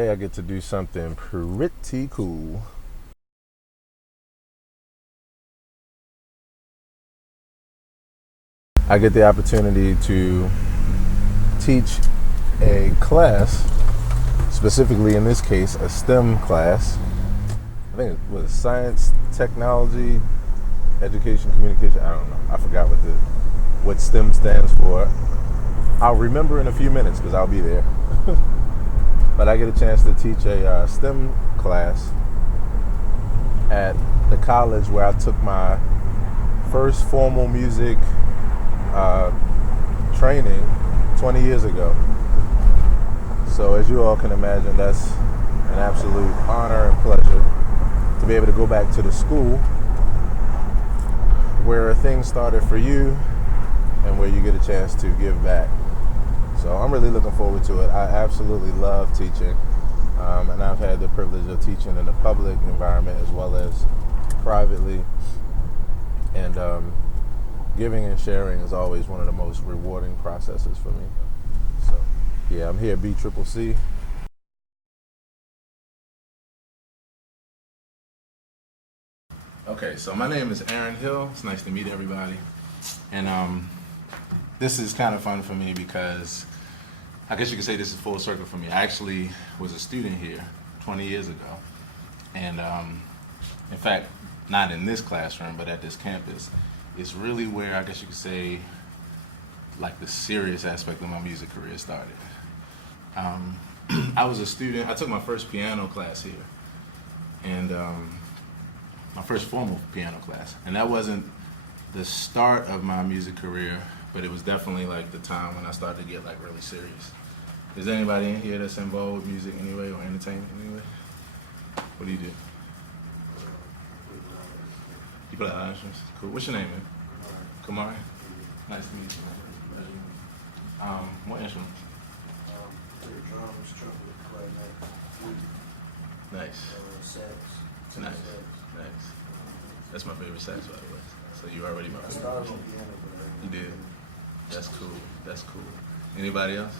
Today I get to do something pretty cool. I get the opportunity to teach a class, specifically in this case, a STEM class. I think it was science, technology, education, communication. I don't know. I forgot what STEM stands for. I'll remember in a few minutes because I'll be there. But I get a chance to teach a STEM class at the college where I took my first formal music training 20 years ago. So as you all can imagine, that's an absolute honor and pleasure to be able to go back to the school where things started for you and where you get a chance to give back. So I'm really looking forward to it. I absolutely love teaching, and I've had the privilege of teaching in the public environment as well as privately. And giving and sharing is always one of the most rewarding processes for me. So yeah, I'm here at BCCC. Okay, so my name is Aaron Hill. It's nice to meet everybody. And this is kind of fun for me because I guess you could say this is full circle for me. I actually was a student here 20 years ago. And in fact, not in this classroom, but at this campus. It's really where I guess you could say like the serious aspect of my music career started. I was a student. I took my first piano class here. And my first formal piano class. And that wasn't the start of my music career, but it was definitely like the time when I started to get like really serious. Is there anybody in here that's involved with music anyway or entertainment anyway? What do you do? You play a lot of instruments? Cool. What's your name, man? Kamari. Nice to meet you, man. What instrument? Drums, trumpet, clarinet, Nice. sax. Nice. Nice. That's my favorite sax, by the way. So you already my I favorite. started on piano, but I You did. That's cool. That's cool. Anybody else?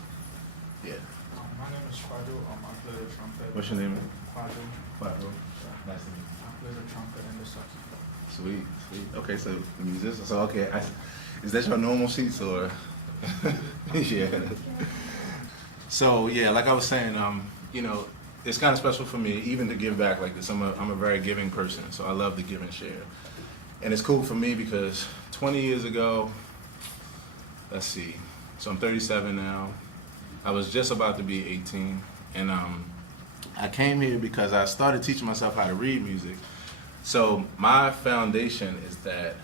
Yeah. My name is Quadro. I play the trumpet. What's your name, man? Quadro. Quadro. Nice to meet you. I play the trumpet and the saxophone. Sweet, sweet. Okay, so musician. So okay, is that your normal seats or? Yeah. So yeah, like I was saying, you know, it's kind of special for me even to give back like this. I'm a very giving person, so I love to give and share. And it's cool for me because 20 years ago, let's see, so I'm 37 now. I was just about to be 18, and I came here because I started teaching myself how to read music. So my foundation is that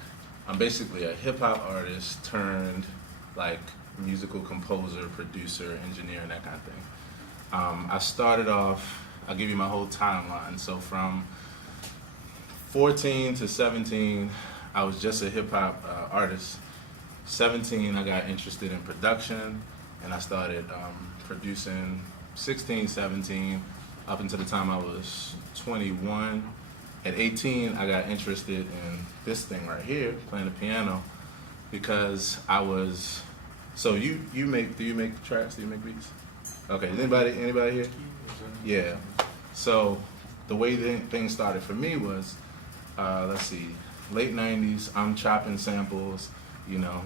I'm basically a hip hop artist turned like musical composer, producer, engineer, and that kind of thing. I started off, I'll give you my whole timeline. So from 14 to 17, I was just a hip hop artist. 17, I got interested in production, and I started producing 16, 17, up until the time I was 21. At 18, I got interested in this thing right here, playing the piano, because I was. So do you make tracks? Do you make beats? Okay. Anybody here? Yeah. So the way things started for me was, let's see, late 90s. I'm chopping samples, you know,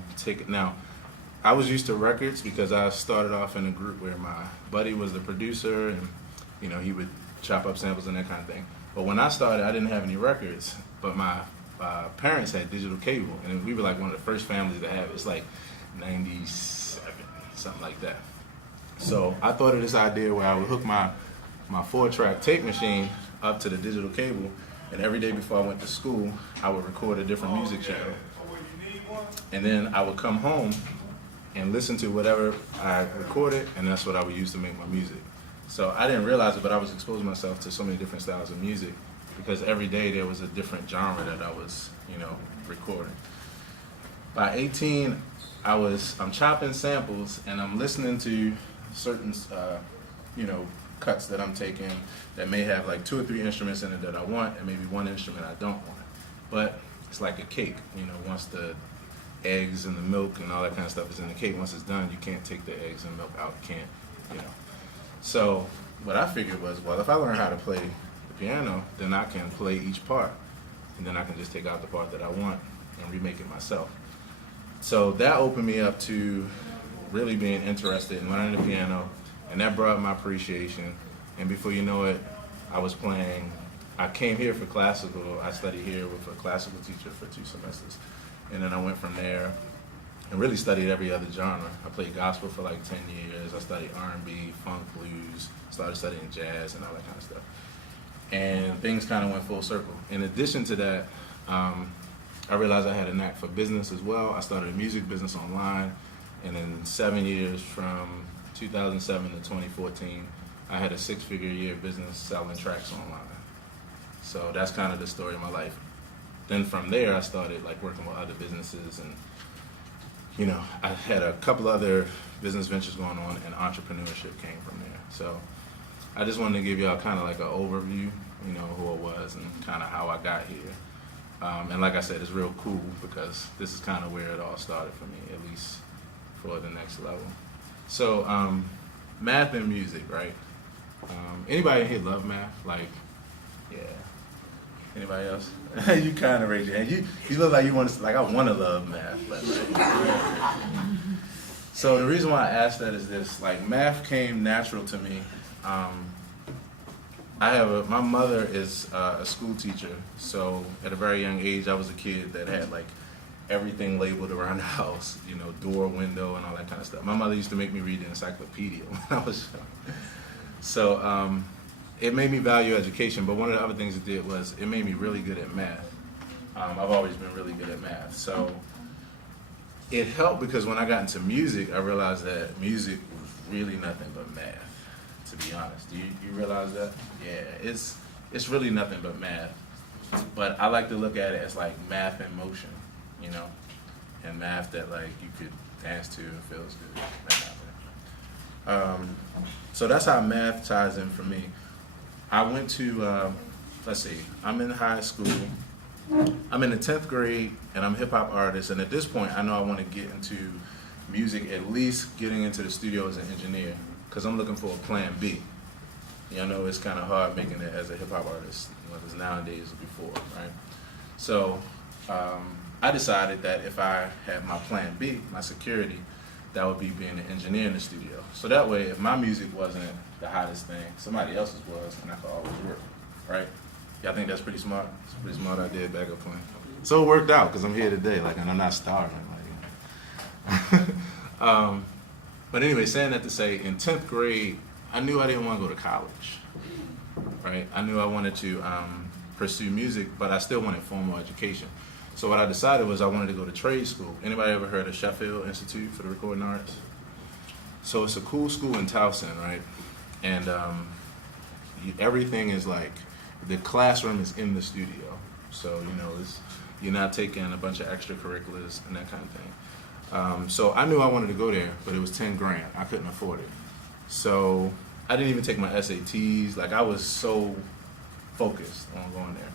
now. I was used to records because I started off in a group where my buddy was the producer, and you know he would chop up samples and that kind of thing. But when I started, I didn't have any records, but my parents had digital cable, and we were like one of the first families to have it. It's like 97, something like that. So I thought of this idea where I would hook my 4-track tape machine up to the digital cable, and every day before I went to school, I would record a different music channel. And then I would come home and listen to whatever I recorded, and that's what I would use to make my music. So I didn't realize it, but I was exposing myself to so many different styles of music because every day there was a different genre that I was, you know, recording. By 18, I'm chopping samples and I'm listening to certain, you know, cuts that I'm taking that may have like 2 or 3 instruments in it that I want, and maybe 1 instrument I don't want. But it's like a cake, you know, once the eggs and the milk and all that kind of stuff is in the cake, once it's done, you can't take the eggs and milk out, you can't, you know. So what I figured was, well, if I learn how to play the piano, then I can play each part, and then I can just take out the part that I want and remake it myself. So that opened me up to really being interested in learning the piano, and that brought my appreciation. And before you know it, I was playing. I came here for classical. I studied here with a classical teacher for 2 semesters, and then I went from there and really studied every other genre. I played gospel for like 10 years. I studied R&B, funk, blues, started studying jazz and all that kind of stuff. And things kind of went full circle. In addition to that, I realized I had a knack for business as well. I started a music business online, and in 7 years, from 2007 to 2014, I had a 6-figure year business selling tracks online. So that's kind of the story of my life. Then from there, I started like working with other businesses, and you know, I had a couple other business ventures going on, and entrepreneurship came from there. So I just wanted to give y'all kind of like an overview, you know, who I was and kind of how I got here. And like I said, it's real cool because this is kind of where it all started for me, at least for the next level. So math and music, right? Anybody here love math? Like, yeah. Anybody else? You kind of raise your hand. You look like you want to, like, I want to love math. But, like, so the reason why I asked that is this, like, math came natural to me. My mother is a school teacher, so at a very young age, I was a kid that had like everything labeled around the house, you know, door, window, and all that kind of stuff. My mother used to make me read the encyclopedia when I was young. So it made me value education, but one of the other things it did was it made me really good at math. I've always been really good at math, so it helped because when I got into music, I realized that music was really nothing but math. To be honest, do you realize that? Yeah, it's really nothing but math. But I like to look at it as like math in motion, you know, and math that like you could dance to and feels good. That kind of thing. So that's how math ties in for me. I went to let's see, I'm in high school. I'm in the 10th grade, and I'm a hip hop artist. And at this point, I know I want to get into music, at least getting into the studio as an engineer, because I'm looking for a plan B. You know, it's kind of hard making it as a hip hop artist, whether it's nowadays or before, right? So I decided that if I had my plan B, my security, that would be being an engineer in the studio. So that way, if my music wasn't the hottest thing, somebody else's was, and I could always work, right? Y'all think that's pretty smart? It's a pretty smart idea, backup plan. So it worked out, because I'm here today, like, and I'm not starving. Like, but anyway, saying that to say, in 10th grade, I knew I didn't want to go to college, right? I knew I wanted to pursue music, but I still wanted formal education. So what I decided was I wanted to go to trade school. Anybody ever heard of Sheffield Institute for the Recording Arts? So it's a cool school in Towson, right? And everything is like, the classroom is in the studio. So, you know, you're not taking a bunch of extracurriculars and that kind of thing. So I knew I wanted to go there, but it was 10 grand. I couldn't afford it. So I didn't even take my SATs. Like, I was so focused on going there.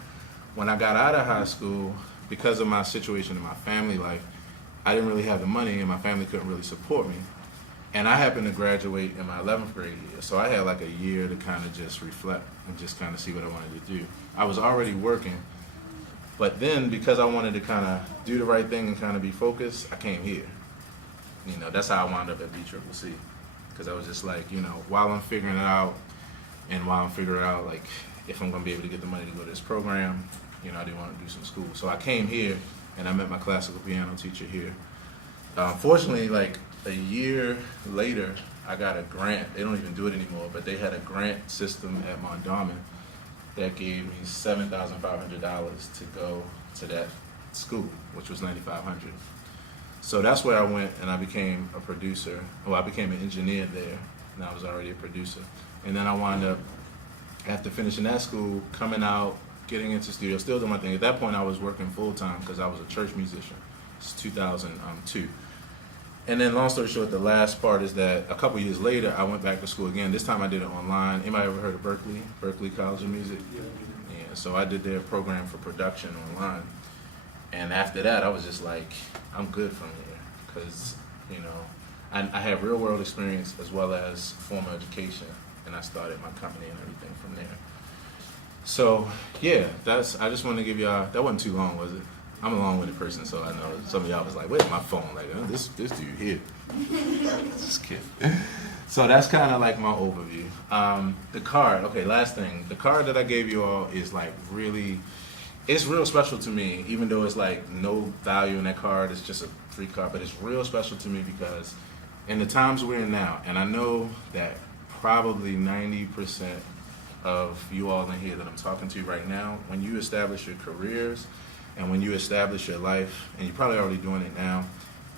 When I got out of high school, because of my situation in my family life, I didn't really have the money, and my family couldn't really support me. And I happened to graduate in my 11th grade year, so I had like a year to kind of just reflect and just kind of see what I wanted to do. I was already working, but then because I wanted to kind of do the right thing and kind of be focused, I came here. You know, that's how I wound up at BCCC, because I was just like, you know, while I'm figuring it out, and while I'm figuring out like if I'm going to be able to get the money to go to this program, you know, I didn't want to do some school. So I came here, and I met my classical piano teacher here. Fortunately, like a year later, I got a grant. They don't even do it anymore, but they had a grant system at Mondawmin that gave me $7,500 to go to that school, which was $9,500. So that's where I went, and I became a producer. Well, I became an engineer there, and I was already a producer. And then I wound up, after finishing that school, coming out, getting into studio, still doing my thing. At that point, I was working full-time because I was a church musician. It's 2002. And then long story short, the last part is that a couple years later, I went back to school again. This time I did it online. Anybody ever heard of Berkeley College of Music? Yeah, so I did their program for production online. And after that, I was just like, I'm good from here. Because, you know, I have real world experience as well as formal education. and I started my company and everything from there. So yeah, I just wanted to give y'all, that wasn't too long, was it? I'm a long-winded person, so I know some of y'all was like, where's my phone? Like, oh, this dude here. Just kidding. So that's kind of like my overview. The card, okay, last thing. The card that I gave you all is like really, it's real special to me, even though it's like no value in that card. It's just a free card, but it's real special to me because in the times we're in now, and I know that probably 90% of you all in here that I'm talking to right now, when you establish your careers and when you establish your life, and you're probably already doing it now,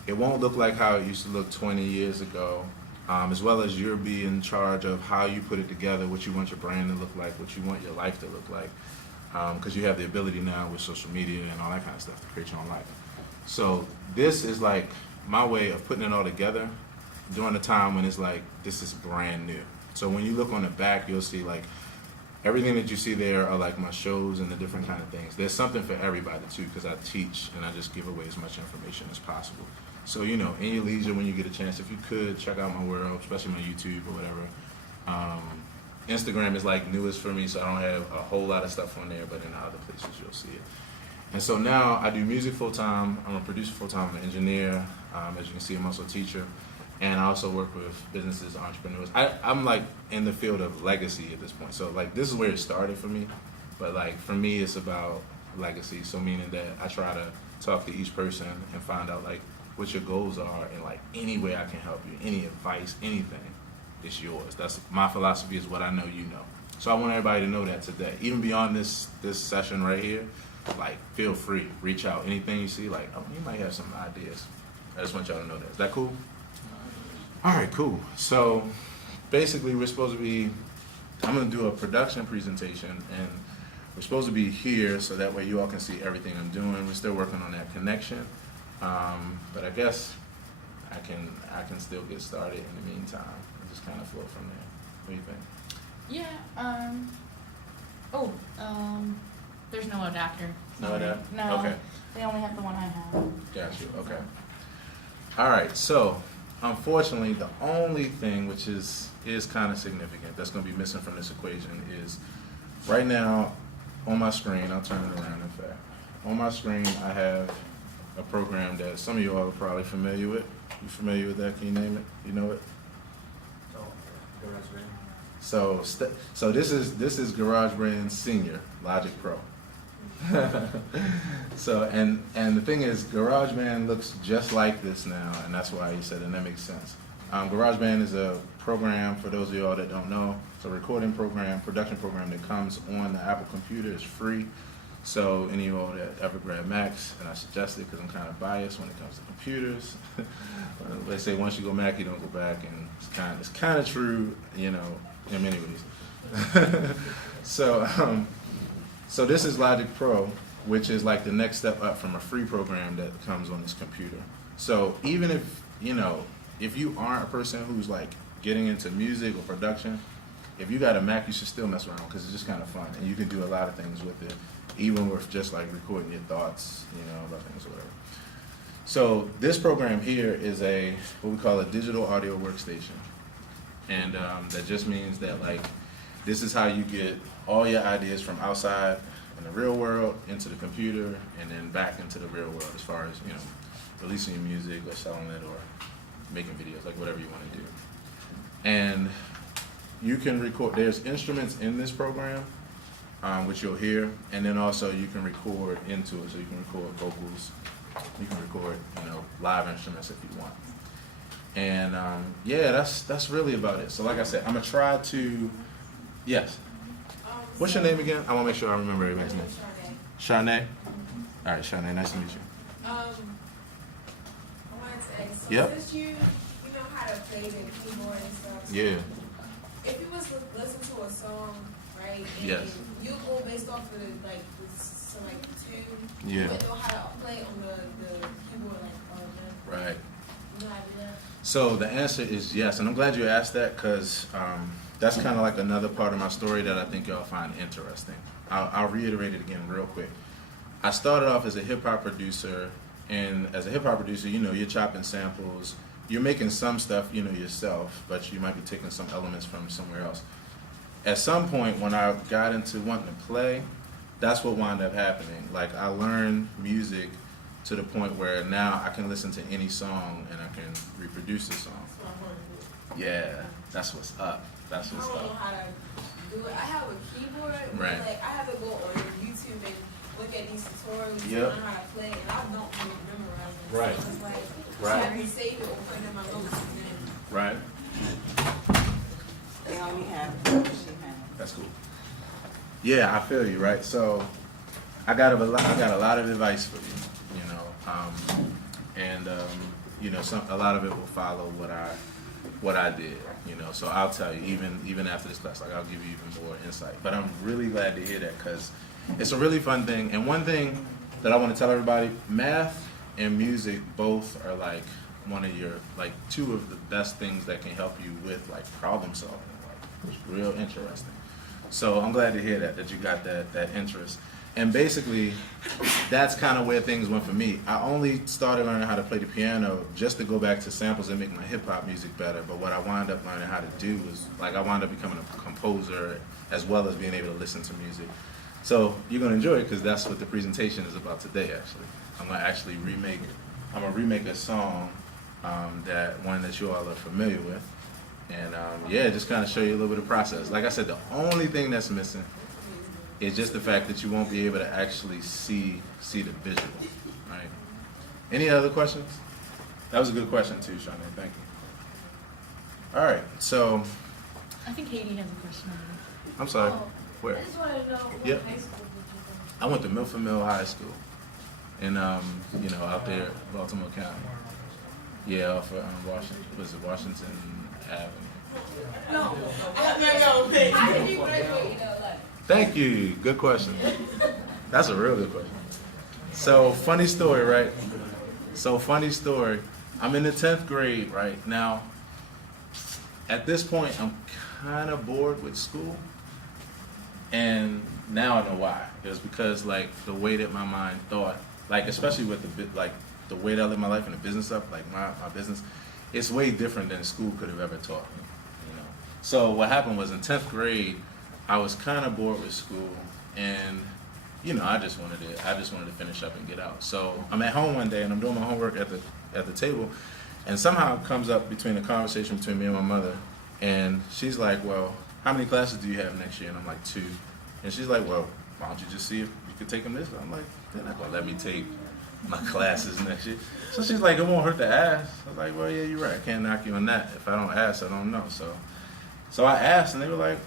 it won't look like how it used to look 20 years ago, as well as you'll be in charge of how you put it together, what you want your brand to look like, what you want your life to look like, because you have the ability now with social media and all that kind of stuff to create your own life. So this is like my way of putting it all together during a time when it's like, this is brand new. So when you look on the back, you'll see like, everything that you see there are like my shows and the different kind of things. There's something for everybody too, because I teach and I just give away as much information as possible. So, you know, in your leisure, when you get a chance, if you could, check out my world, especially my YouTube or whatever. Instagram is like newest for me, so I don't have a whole lot of stuff on there, but in other places you'll see it. And so now I do music full-time. I'm a producer full-time, I'm an engineer. As you can see, I'm also a teacher. And I also work with businesses, entrepreneurs. I'm like in the field of legacy at this point. So like this is where it started for me. But like for me, it's about legacy. So meaning that I try to talk to each person and find out like what your goals are and like any way I can help you, any advice, anything, it's yours. That's my philosophy is what I know you know. So I want everybody to know that today. Even beyond this session right here, like feel free, reach out. Anything you see, like, oh, you might have some ideas. I just want y'all to know that. Is that cool? All right, cool. So basically we're supposed to be, I'm gonna do a production presentation and we're supposed to be here so that way you all can see everything I'm doing. We're still working on that connection. But I guess I can still get started in the meantime and just kind of flow from there. What do you think? Yeah, there's no adapter. No adapter? No. Okay. They only have the one I have. Got you, okay. All right, so unfortunately, the only thing which is kind of significant that's going to be missing from this equation is right now on my screen, I'll turn it around in fact. On my screen, I have a program that some of you all are probably familiar with. You familiar with that? Can you name it? You know it? So this is GarageBand Senior Logic Pro. So and the thing is, GarageBand looks just like this now, and that's why he said, and that makes sense. GarageBand is a program, for those of you all that don't know, it's a recording program, production program that comes on the Apple computer. It's free. So any of you all that ever grab Macs, and I suggest it because I'm kind of biased when it comes to computers. They say once you go Mac, you don't go back, and it's kind of true, you know, in many ways. So this is Logic Pro, which is like the next step up from a free program that comes on this computer. So even if, you know, if you aren't a person who's like getting into music or production, if you got a Mac, you should still mess around because it's just kind of fun. And you can do a lot of things with it, even with just like recording your thoughts, you know, about things or whatever. So this program here is what we call a digital audio workstation. And that just means that like, this is how you get all your ideas from outside in the real world into the computer and then back into the real world as far as, you know, releasing your music or selling it or making videos, like whatever you want to do. And you can record, there's instruments in this program, which you'll hear, and then also you can record into it, so you can record vocals, you can record, you know, live instruments if you want. And yeah, that's really about it. So like I said, I'm gonna try to, yes. What's your name again? I want to make sure I remember everybody's name. Charnay. All right, Charnay, nice to meet you. I wanted to ask, so Yep. since you know how to play the keyboard and stuff, so Yeah. if you was to listen to a song, right, and Yes. you go based off of the tune, Yeah. you would know how to play on the keyboard Right. You know how to do that? So the answer is yes, and I'm glad you asked that because that's kind of like another part of my story that I think y'all find interesting. I'll reiterate it again real quick. I started off as a hip hop producer, and as a hip hop producer, you know, you're chopping samples, you're making some stuff, you know, yourself, but you might be taking some elements from somewhere else. at some point when I got into wanting to play, that's what wound up happening. Like I learned music to the point where now I can listen to any song and I can reproduce the song. That's what I wanna do. Yeah, that's what's up. That's I what's don't know up. how to do it. I have a keyboard, but Right. like I have to go on YouTube and look at these tutorials to Yep. learn how to play, and I don't really memorize them. Right. So it's like Right. I can save it or put it in my notes and then. Right? They only have what she has. That's cool. Yeah, I feel you, right? So I got a lot of advice for you, you know, and you know, a lot of it will follow what I did, you know. So I'll tell you, even after this class, like I'll give you even more insight. But I'm really glad to hear that because it's a really fun thing. And one thing that I want to tell everybody, math and music both are like one of your, like two of the best things that can help you with like problem solving. Like, it's real interesting. So I'm glad to hear that you got that interest. And basically, that's kind of where things went for me. I only started learning how to play the piano just to go back to samples and make my hip hop music better. But what I wound up learning how to do was, like, I wound up becoming a composer as well as being able to listen to music. So you're gonna enjoy it because that's what the presentation is about today. Actually, I'm gonna actually remake a song that you all are familiar with, and yeah, just kind of show you a little bit of process. Like I said, the only thing that's missing is just the fact that you won't be able to actually see the visual, right? Any other questions? That was a good question too, Shawnee. Thank you. All right, so I think Katie has a question. I'm sorry. Oh, Where? I just want to know what Yep. high school did you I went to Milford Mill High School, in you know, out there, Baltimore County. Yeah, off of Washington. Was it Washington Avenue? go? No. How did you graduate in LA? Thank you. Good question. That's a real good question. So, funny story, right? I'm in the 10th grade right now. At this point, I'm kind of bored with school. And now I know why. It was because, like, the way that my mind thought, like, especially with the way that I live my life and the business stuff, like my business, it's way different than school could have ever taught me, you know. So what happened was in 10th grade, I was kind of bored with school, and you know, I just wanted to finish up and get out. So I'm at home one day and I'm doing my homework at the table, and somehow it comes up between a conversation between me and my mother, and she's like, "Well, how many classes do you have next year?" And I'm like, 2. And she's like, "Well, why don't you just see if you could take them this year?" I'm like, "They're not gonna let me take my classes next year." So she's like, "It won't hurt to ask." I was like, "Well, yeah, you're right. I can't knock you on that. If I don't ask, I don't know." So I asked, and they were like,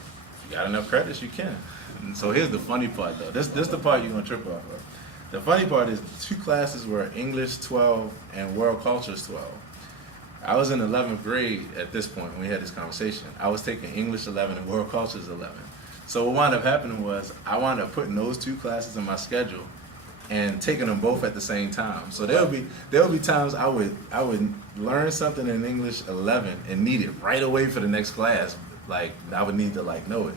"You got enough credits, you can." And so here's the funny part, though. This the part you're gonna trip off of. The funny part is the 2 classes were English 12 and World Cultures 12. I was in 11th grade at this point when we had this conversation. I was taking English 11 and World Cultures 11. So what wound up happening was I wound up putting those 2 classes in my schedule and taking them both at the same time. So there would be times I would learn something in English 11 and need it right away for the next class. Like I would need to like know it.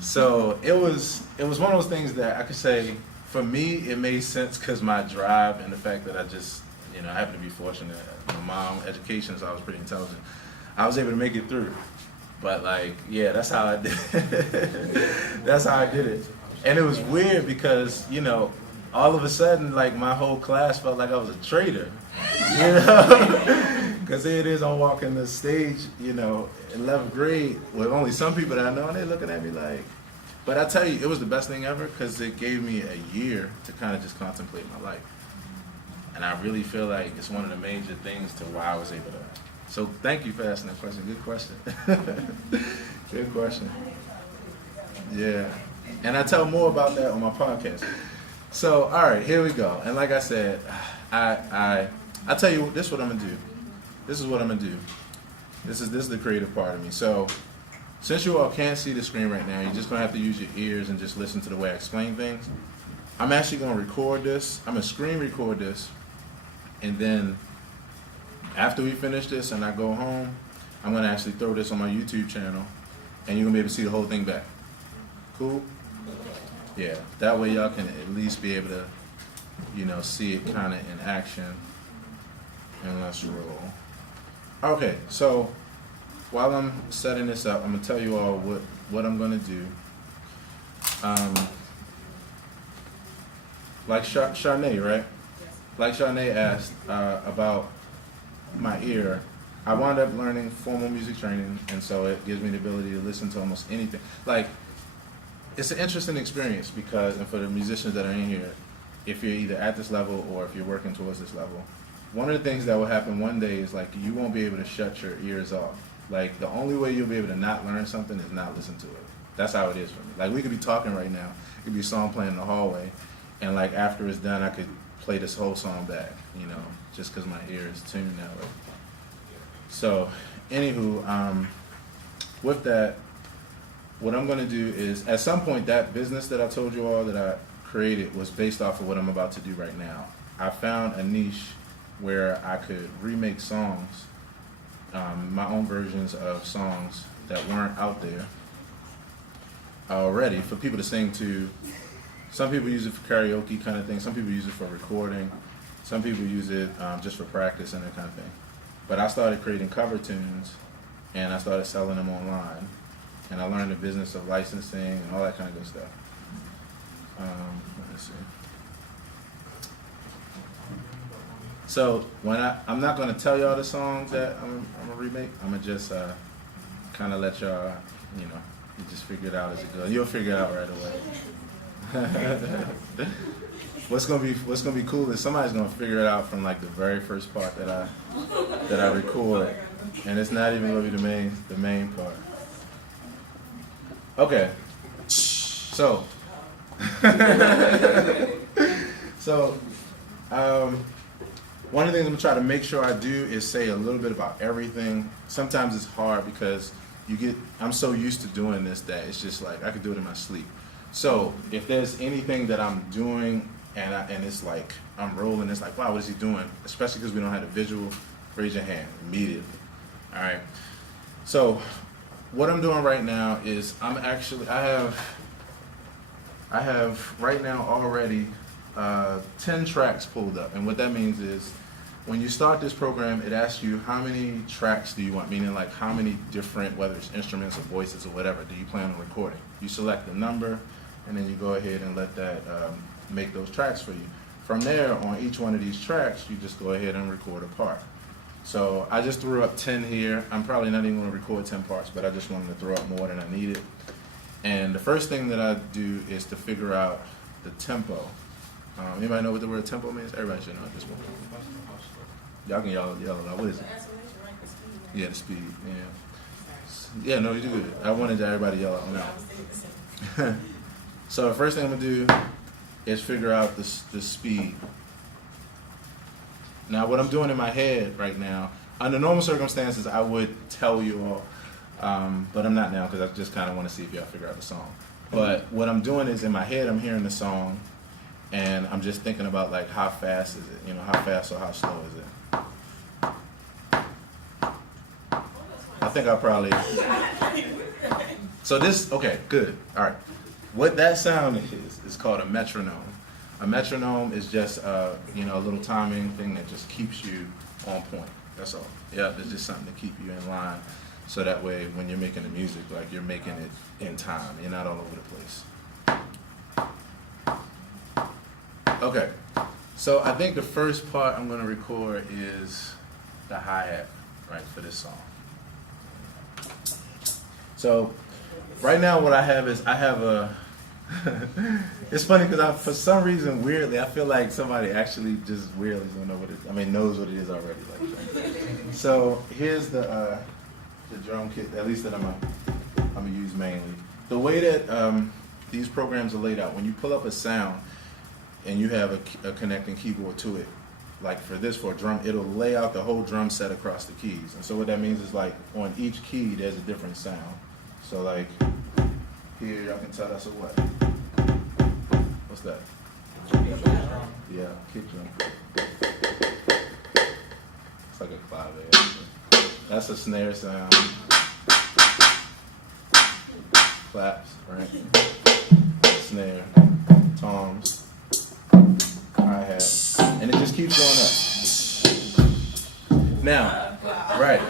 So it was one of those things that I could say for me it made sense because my drive and the fact that I just, you know, I happen to be fortunate. My mom, education, so I was pretty intelligent. I was able to make it through. But like, yeah, that's how I did it. That's how I did it. And it was weird because, you know, all of a sudden, like my whole class felt like I was a traitor. You know? Because here it is, I'm walking the stage, you know, in 11th grade with only some people that I know, and they're looking at me like, but I tell you, it was the best thing ever because it gave me a year to kind of just contemplate my life. And I really feel like it's one of the major things to why I was able to. So thank you for asking that question. Good question. Good question. Yeah. And I tell more about that on my podcast. So, all right, here we go. And like I said, I tell you, this is what I'm going to do. This is what I'm going to do. This is the creative part of me. So, since you all can't see the screen right now, you're just going to have to use your ears and just listen to the way I explain things. I'm actually going to record this. I'm going to screen record this. And then after we finish this and I go home, I'm going to actually throw this on my YouTube channel. And you're going to be able to see the whole thing back. Cool? Yeah. That way y'all can at least be able to, you know, see it kind of in action. And let's roll. Okay, so while I'm setting this up, I'm going to tell you all what what I'm gonna do, like Charnay, right? Like Charnay asked about my ear, I wound up learning formal music training, and so it gives me the ability to listen to almost anything. Like, it's an interesting experience because, and for the musicians that are in here, if you're either at this level or if you're working towards this level, one of the things that will happen one day is like you won't be able to shut your ears off. Like, the only way you'll be able to not learn something is not listen to it. That's how it is for me. Like, we could be talking right now, it could be a song playing in the hallway, and like after it's done, I could play this whole song back, you know, just because my ear is tuned that way. So, anywho, with that, what I'm going to do is, at some point, that business that I told you all that I created was based off of what I'm about to do right now. I found a niche where I could remake songs, my own versions of songs that weren't out there already for people to sing to. Some people use it for karaoke kind of thing. Some people use it for recording. Some people use it just for practice and that kind of thing. But I started creating cover tunes, and I started selling them online. And I learned the business of licensing and all that kind of good stuff. Let's see. So when I'm not going to tell y'all the songs that I'm gonna remake. I'm gonna just kind of let y'all, you know, you just figure it out as it goes. You'll figure it out right away. What's gonna be cool is somebody's gonna figure it out from like the very first part that I record, and it's not even gonna be the main part. Okay, so one of the things I'm gonna try to make sure I do is say a little bit about everything. Sometimes it's hard because I'm so used to doing this that it's just like I could do it in my sleep. So if there's anything that I'm doing and it's like I'm rolling, it's like, wow, what is he doing? Especially because we don't have the visual, raise your hand immediately. All right. So what I'm doing right now is I have right now already 10 tracks pulled up, and what that means is when you start this program, it asks you how many tracks do you want, meaning like how many different, whether it's instruments or voices or whatever, do you plan on recording. You select the number, and then you go ahead and let that make those tracks for you. From there, on each one of these tracks, you just go ahead and record a part. So I just threw up 10 here. I'm probably not even going to record 10 parts, but I just wanted to throw up more than I needed. And the first thing that I do is to figure out the tempo. Anybody know what the word tempo means? Everybody should know at this point. Y'all can yell it out. What is it? Yeah, the speed. Yeah. Yeah, no, you do good. I wanted everybody to yell out now. So the first thing I'm gonna do is figure out the speed. Now, what I'm doing in my head right now, under normal circumstances, I would tell you all, but I'm not now because I just kind of want to see if y'all figure out the song. But what I'm doing is in my head, I'm hearing the song, and I'm just thinking about like how fast is it? You know, how fast or how slow is it? I think I'll probably. So this, okay, good. All right. What that sound is called a metronome. A metronome is just a little timing thing that just keeps you on point. That's all. Yeah, it's just something to keep you in line, so that way when you're making the music, like you're making it in time. You're not all over the place. Okay. So I think the first part I'm going to record is the hi-hat, right, for this song. So right now what I have is it's funny because for some reason, weirdly, I feel like somebody actually just weirdly knows what it is already. Like, so here's the drum kit, at least that I'm gonna use mainly. The way that these programs are laid out, when you pull up a sound and you have a connecting keyboard to it, like for a drum, it'll lay out the whole drum set across the keys. And so what that means is like on each key, there's a different sound. So like here, y'all can tell that's a what? What's that? Yeah, kick drum. It's like a clave. That's a snare sound. Claps, right? Snare, toms, hi-hat, and it just keeps going up. Now, right.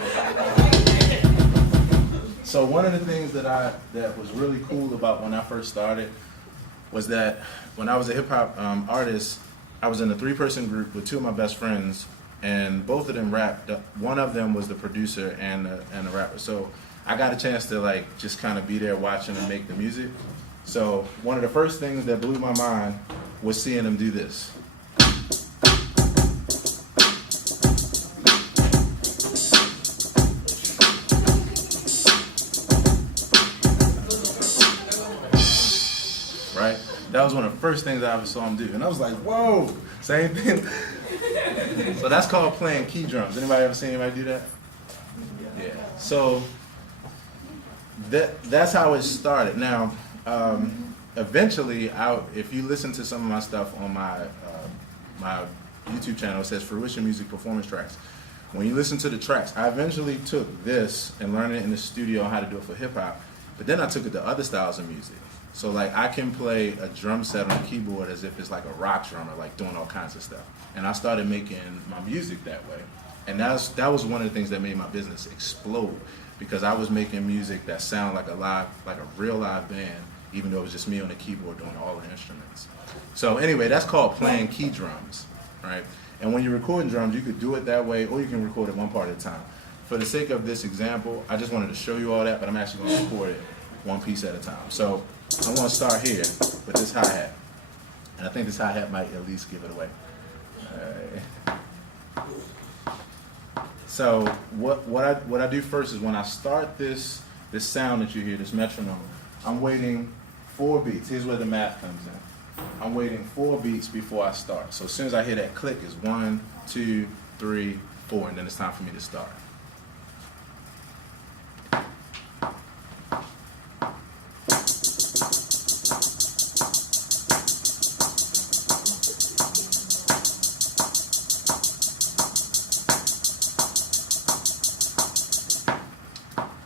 So one of the things that was really cool about when I first started was that when I was a hip hop artist, I was in a 3-person group with 2 of my best friends, and both of them rapped. One of them was the producer and the rapper. So I got a chance to like just kind of be there watching them make the music. So one of the first things that blew my mind was seeing them do this. Right? That was one of the first things I ever saw him do. And I was like, whoa, same thing. So that's called playing key drums. Anybody ever seen anybody do that? Yeah. So that's how it started. Now, eventually, if you listen to some of my stuff on my YouTube channel, it says Fruition Music Performance Tracks. When you listen to the tracks, I eventually took this and learned it in the studio how to do it for hip hop, but then I took it to other styles of music. So like I can play a drum set on a keyboard as if it's like a rock drummer, like doing all kinds of stuff. And I started making my music that way. And that was one of the things that made my business explode, because I was making music that sounded like a real live band, even though it was just me on the keyboard doing all the instruments. So anyway, that's called playing key drums, right? And when you're recording drums, you could do it that way, or you can record it one part at a time. For the sake of this example, I just wanted to show you all that, but I'm actually going to record it one piece at a time. So I'm going to start here with this hi-hat. And I think this hi-hat might at least give it away. All right. So what I do first is when I start this sound that you hear, this metronome, I'm waiting 4 beats. Here's where the math comes in. I'm waiting 4 beats before I start. So as soon as I hear that click, it's 1, 2, 3, 4, and then it's time for me to start.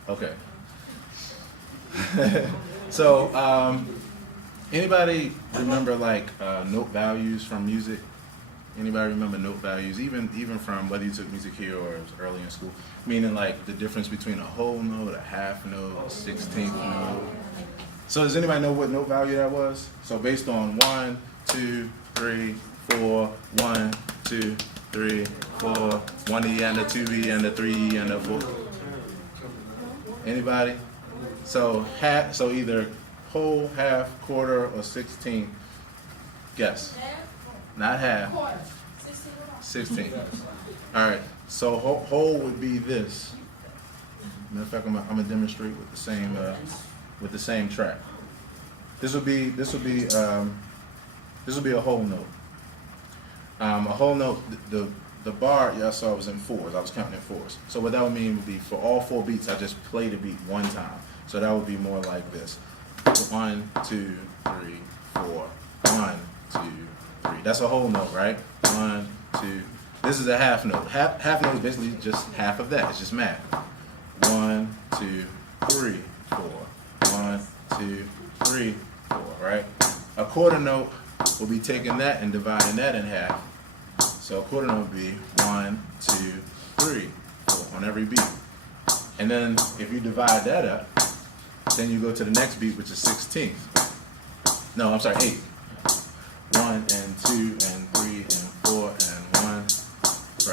Okay. So, anybody remember like note values from music? Anybody remember note values, even from whether you took music here or it was early in school? Meaning like the difference between a whole note, a half note, a 16th note. So does anybody know what note value that was? So based on 1, 2, 3, 4, 1, 2, 3, 4, 1E and a 2E and a 3E and a 4. Anybody? So either whole, half, quarter, or 16th. Guess. Not half. 16. All right. So whole would be this. Matter of fact, I'm gonna demonstrate with the same track. This would be a whole note. A whole note. The bar y'all saw was in 4s. I was counting in 4s. So what that would mean would be for all 4 beats, I just play the beat one time. So that would be more like this: 1, 2, 3, 4. 1, 2, 3. That's a whole note, right? 1, 2. This is a half note. Half note is basically just half of that. It's just math. 1, 2, 3, 4. 1, 2, 3, 4. Right? A quarter note will be taking that and dividing that in half. So a quarter note would be 1, 2, 3, 4 on every beat. And then if you divide that up, then you go to the next beat, which is 16th. No, I'm sorry, 8. 1 and 2 and 3 and 4 and 1,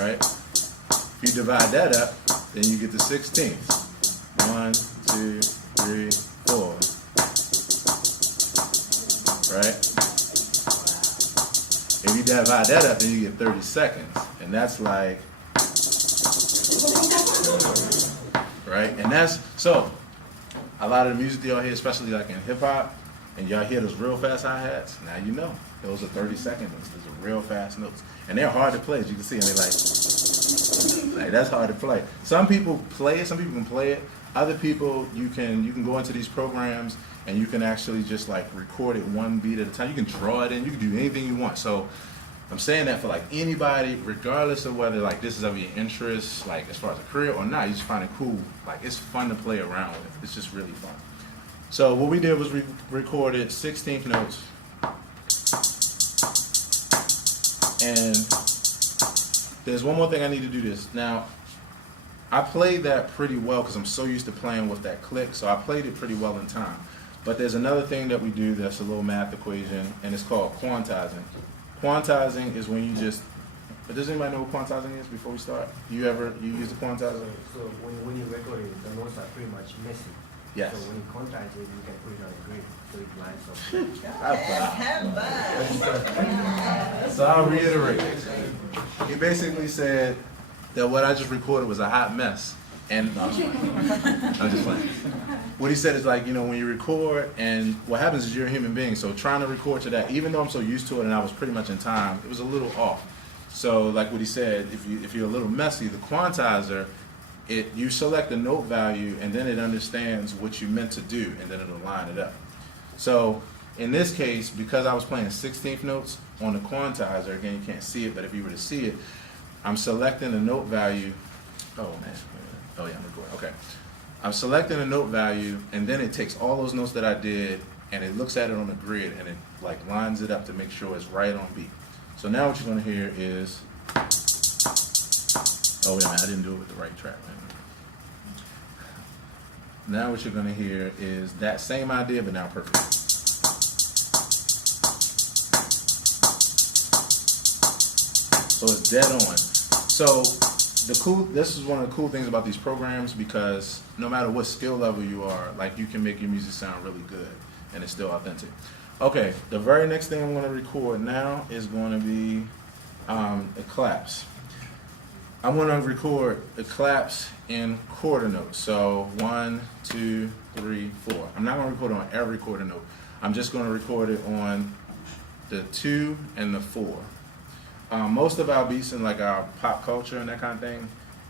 right? If you divide that up, then you get the 16th. 1, 2, 3, 4. Right? If you divide that up, then you get 30 seconds. And that's like, right? And that's, so, a lot of the music y'all hear, especially like in hip hop, and y'all hear those real fast hi-hats, now you know. Those are 30-second notes. Those are real fast notes. And they're hard to play, as you can see. And they're like that's hard to play. Some people play it, some people can play it. Other people, you can go into these programs and you can actually just like record it one beat at a time. You can draw it in, you can do anything you want. So I'm saying that for like anybody, regardless of whether like this is of your interest, like as far as a career or not, you just find it cool. Like it's fun to play around with. It's just really fun. So what we did was we recorded 16th notes. And there's one more thing I need to do this. Now, I played that pretty well because I'm so used to playing with that click, so I played it pretty well in time. But there's another thing that we do that's a little math equation, and it's called quantizing. Quantizing is when you just, does anybody know what quantizing is before we start? You use the quantizer? So when you record it, the notes are pretty much messy. Yes. So when you quantize it, you can put it on the grid so it lines up. So I'll reiterate. He basically said that what I just recorded was a hot mess. And no, I'm just playing. I'm just playing. What he said is like, when you record, and what happens is you're a human being, so trying to record to that, even though I'm so used to it and I was pretty much in time, it was a little off. So like what he said, if you're a little messy, the quantizer, you select the note value and then it understands what you meant to do and then it'll line it up. So in this case, because I was playing 16th notes on the quantizer, again you can't see it, but if you were to see it, I'm selecting the note value. Oh man, oh yeah, I'm recording. Okay, I'm selecting a note value and then it takes all those notes that I did and it looks at it on the grid and it like lines it up to make sure it's right on beat. So now what you're gonna hear is, oh wait a minute, I didn't do it with the right track. Now what you're gonna hear is that same idea, but now perfect. So it's dead on. So this is one of the cool things about these programs because no matter what skill level you are, like you can make your music sound really good and it's still authentic. Okay, the very next thing I'm gonna record now is gonna be a claps. I'm gonna record the claps in quarter notes. So 1, 2, 3, 4. I'm not gonna record it on every quarter note. I'm just gonna record it on the 2 and the 4. Most of our beats in like our pop culture and that kind of thing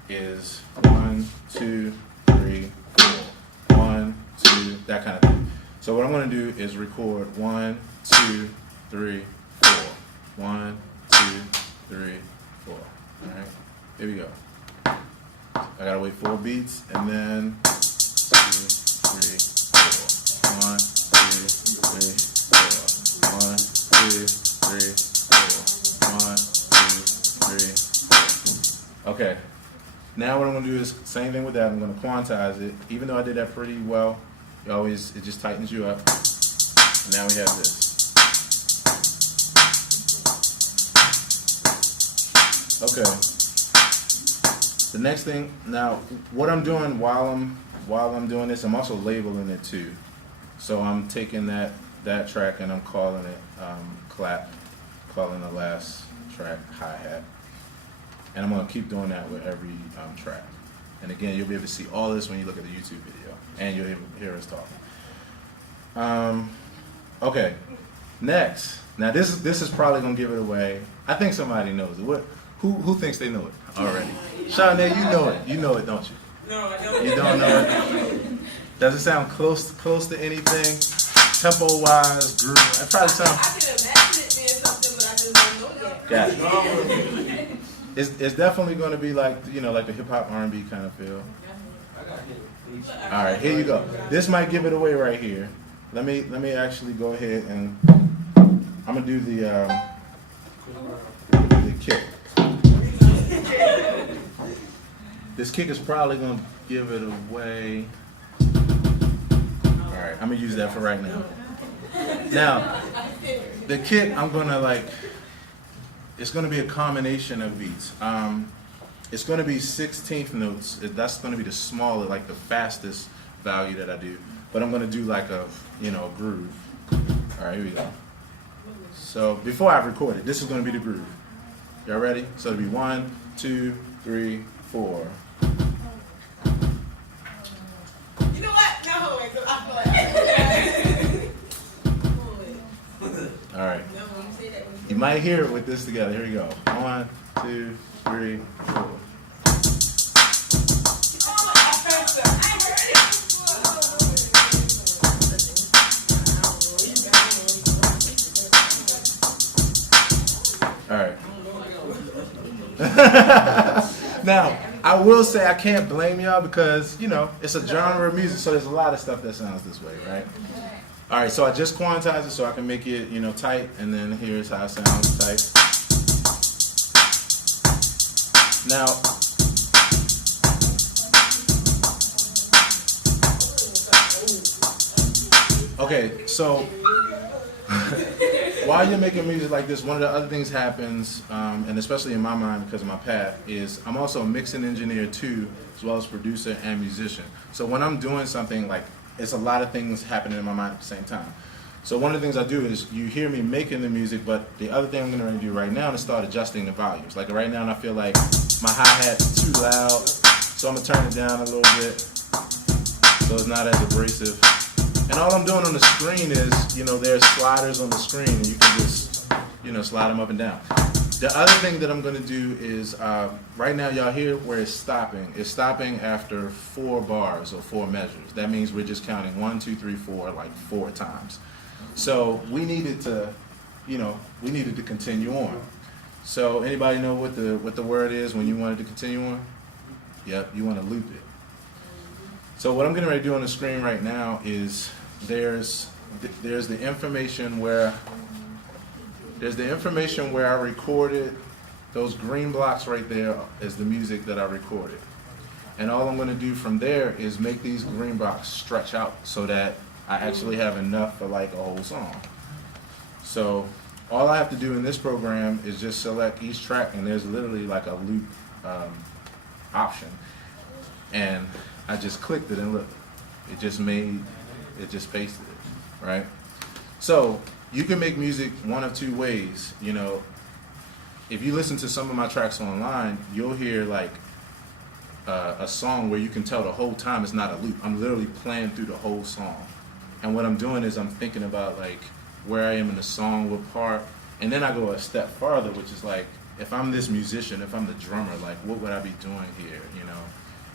is 1, 2, 3, 4. 1, 2, that kind of thing. So what I'm gonna do is record 1, 2, 3, 4. 1, 2, 3, 4. All right. Here we go. I gotta wait 4 beats and then 2, 3, 4. 1, 2, 3, 4. 1, 2, 3, 4. 1, 2, 3, 4. Okay. Now what I'm gonna do is same thing with that. I'm gonna quantize it. Even though I did that pretty well, it just tightens you up. And now we have this. Okay. The next thing, now what I'm doing while I'm doing this, I'm also labeling it too. So I'm taking that track and I'm calling it clap, calling the last track hi-hat. And I'm gonna keep doing that with every track. And again, you'll be able to see all this when you look at the YouTube video, and you'll hear us talking. Okay, next. Now this is probably gonna give it away. I think somebody knows it. Who thinks they know it already? Shawnee, you know it. You know it, don't you? No, I don't. You don't know it? Does it sound close to anything? Tempo-wise, groove? It probably sounds. I can imagine it being something, but I just don't know yet. Got it. It's definitely going to be like like the hip hop R&B kind of feel. All right, here you go. This might give it away right here. Let me actually go ahead and I'm gonna do the kick. This kick is probably gonna give it away. All right, I'm gonna use that for right now. Now, the kick, I'm gonna it's gonna be a combination of beats. It's gonna be 16th notes. That's gonna be the smaller, like the fastest value that I do. But I'm gonna do like a groove. All right, here we go. So before I record it, this is gonna be the groove. Y'all ready? So it'll be 1, 2, 3, 4. You know what? No, wait, 'cause I feel like. All right. No, when you say that, when You might hear it with this together. Here we go. 1, 2, 3, 4. Oh, I heard that. I heard it. All right. Now, I will say I can't blame y'all because, it's a genre of music, so there's a lot of stuff that sounds this way, right? All right, so I just quantized it so I can make it, tight, and then here's how it sounds tight. Now, Okay, so while you're making music like this, one of the other things happens, and especially in my mind because of my path, is I'm also a mixing engineer too, as well as producer and musician. So when I'm doing something, like, it's a lot of things happening in my mind at the same time. So one of the things I do is you hear me making the music, but the other thing I'm going to do right now is start adjusting the volumes. Like right now I feel like my hi-hat's too loud, so I'm going to turn it down a little bit so it's not as abrasive. And all I'm doing on the screen is, you know, there's sliders on the screen and you can just, you know, slide them up and down. The other thing that I'm going to do is, right now y'all hear where it's stopping. It's stopping after 4 bars or 4 measures. That means we're just counting 1, 2, 3, 4, like 4 times. So we needed to, you know, we needed to continue on. So anybody know what the word is when you wanted to continue on? Yep, you want to loop it. So what I'm getting ready to do on the screen right now is there's the information where I recorded. Those green blocks right there is the music that I recorded. And all I'm going to do from there is make these green blocks stretch out so that I actually have enough for like a whole song. So all I have to do in this program is just select each track, and there's literally like a loop option. And I just clicked it and look, it just pasted it, right? So you can make music one of 2 ways. You know, if you listen to some of my tracks online, you'll hear like a song where you can tell the whole time it's not a loop. I'm literally playing through the whole song. And what I'm doing is I'm thinking about like where I am in the song, what part, and then I go a step farther, which is like, if I'm this musician, if I'm the drummer, like what would I be doing here, you know?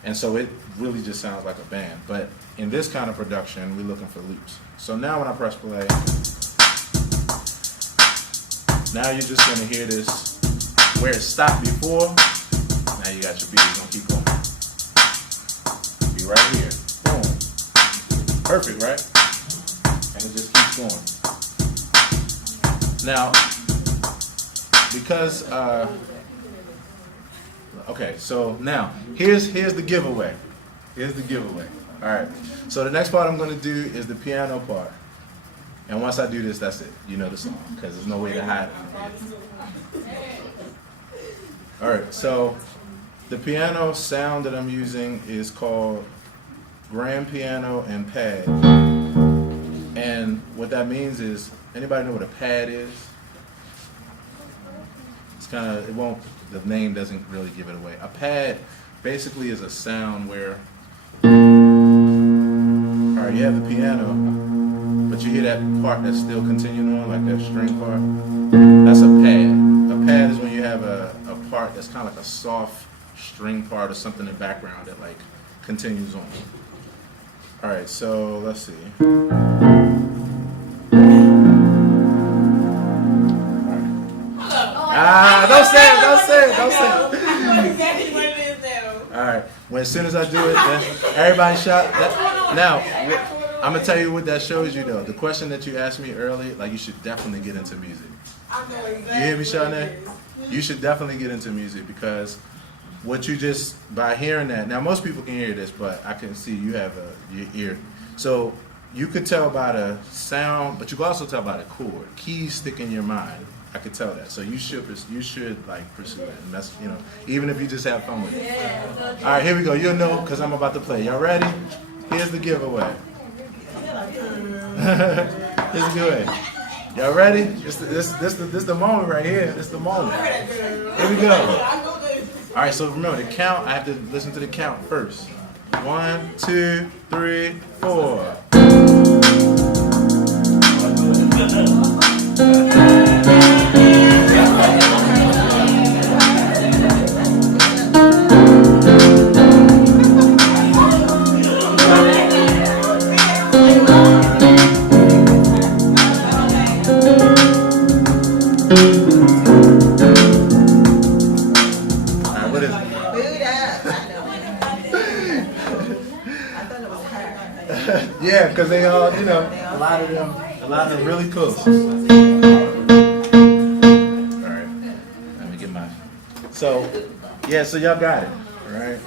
And so it really just sounds like a band. But in this kind of production, we're looking for loops. So now when I press play, now you're just gonna hear this, where it stopped before, now you got your beat, you're gonna keep going. Be right here, boom. Perfect, right? And it just keeps going. Now, because, okay, so now, here's the giveaway. Here's the giveaway. All right, so the next part I'm gonna do is the piano part. And once I do this, that's it. You know the song, because there's no way to hide it. All right, so the piano sound that I'm using is called grand piano and pad. And what that means is, anybody know what a pad is? It's kind of, the name doesn't really give it away. A pad basically is a sound where, all right, you have the piano, but you hear that part that's still continuing on, like that string part. That's a pad. A pad is when you have a part that's kind of like a soft string part or something in the background that like continues on. All right, so let's see. Don't say it. I know exactly what it is now. All right, as soon as I do it, then everybody shout. Now, I'm gonna tell you what that shows you though. The question that you asked me earlier, like you should definitely get into music. I know exactly. You hear me, what Shawnee? it is. You should definitely get into music because what you just, by hearing that, now most people can hear this, but I can see you have your ear. So you could tell by the sound, but you can also tell by the chord. Keys stick in your mind. I could tell that. So you should like pursue it. And that's, you know, even if you just have fun with it. All right, here we go. You'll know because I'm about to play. Y'all ready? Here's the giveaway. Here's the giveaway. Y'all ready? This the moment right here. This the moment. Here we go. All right, so remember the count. I have to listen to the count first. 1, 2, 3, 4. Yeah, because they all, you know, a lot of them really close. All right, let me get my. So, yeah, so y'all got it, all right?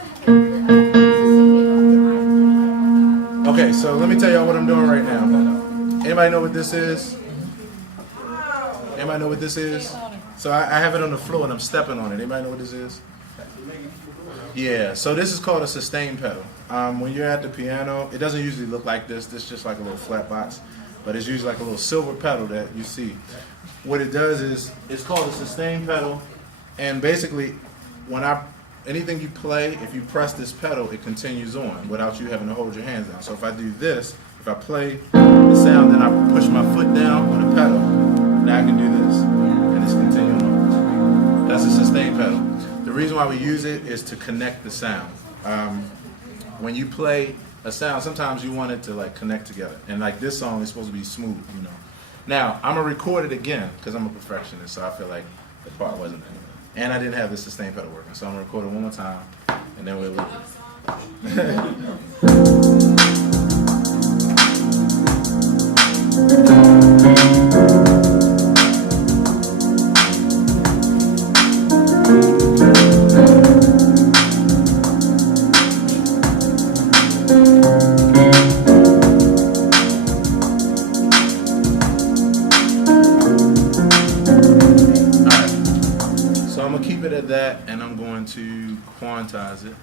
Okay, so let me tell y'all what I'm doing right now. Anybody know what this is? Anybody know what this is? So I have it on the floor and I'm stepping on it. Anybody know what this is? Yeah, so this is called a sustain pedal. When you're at the piano, it doesn't usually look like this. This is just like a little flat box, but it's usually like a little silver pedal that you see. What it does is, it's called a sustain pedal, and basically, anything you play, if you press this pedal, it continues on without you having to hold your hands down. So if I do this, if I play the sound, then I push my foot down on the pedal, now I can do this, and it's continuing on. That's a sustain pedal. The reason why we use it is to connect the sound. When you play a sound, sometimes you want it to like connect together, and like this song is supposed to be smooth, you know. Now I'm gonna record it again because I'm a perfectionist, so I feel like the part wasn't there. And I didn't have the sustain pedal working, so I'm gonna record it one more time, and then we'll leave at that, and I'm going to quantize it.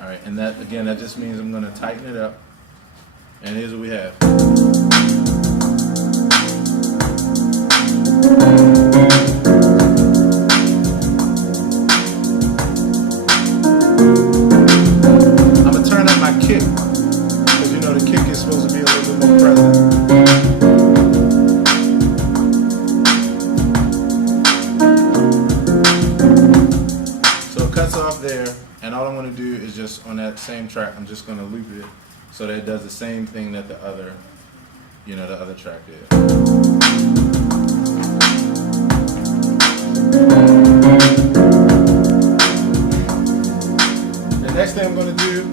All right, and that again, that just means I'm going to tighten it up. And here's what we have. I'm going to turn up my kick, because you know the kick is supposed to be a little bit more present. Off there, and all I'm going to do is just on that same track, I'm just going to loop it so that it does the same thing that the other, the other track did. The next thing I'm going to do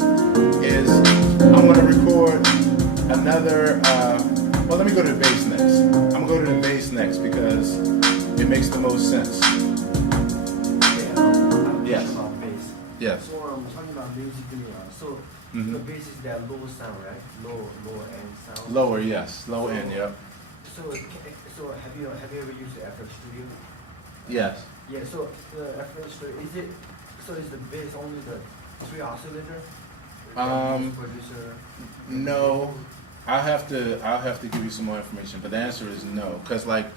is I'm going to record another. Well, let me go to the bass next. I'm going to go to the bass next because it makes the most sense. Yes. Yes. So I'm talking about musically. So the bass is that low sound, right? Lower end sound. Lower, yes. Low end, yep. So have you ever used the FL Studio? Yes. Yeah. So the FL Studio, is the bass only the 3 oscillator? Producer. No. I'll have to give you some more information, but the answer is no. Because like,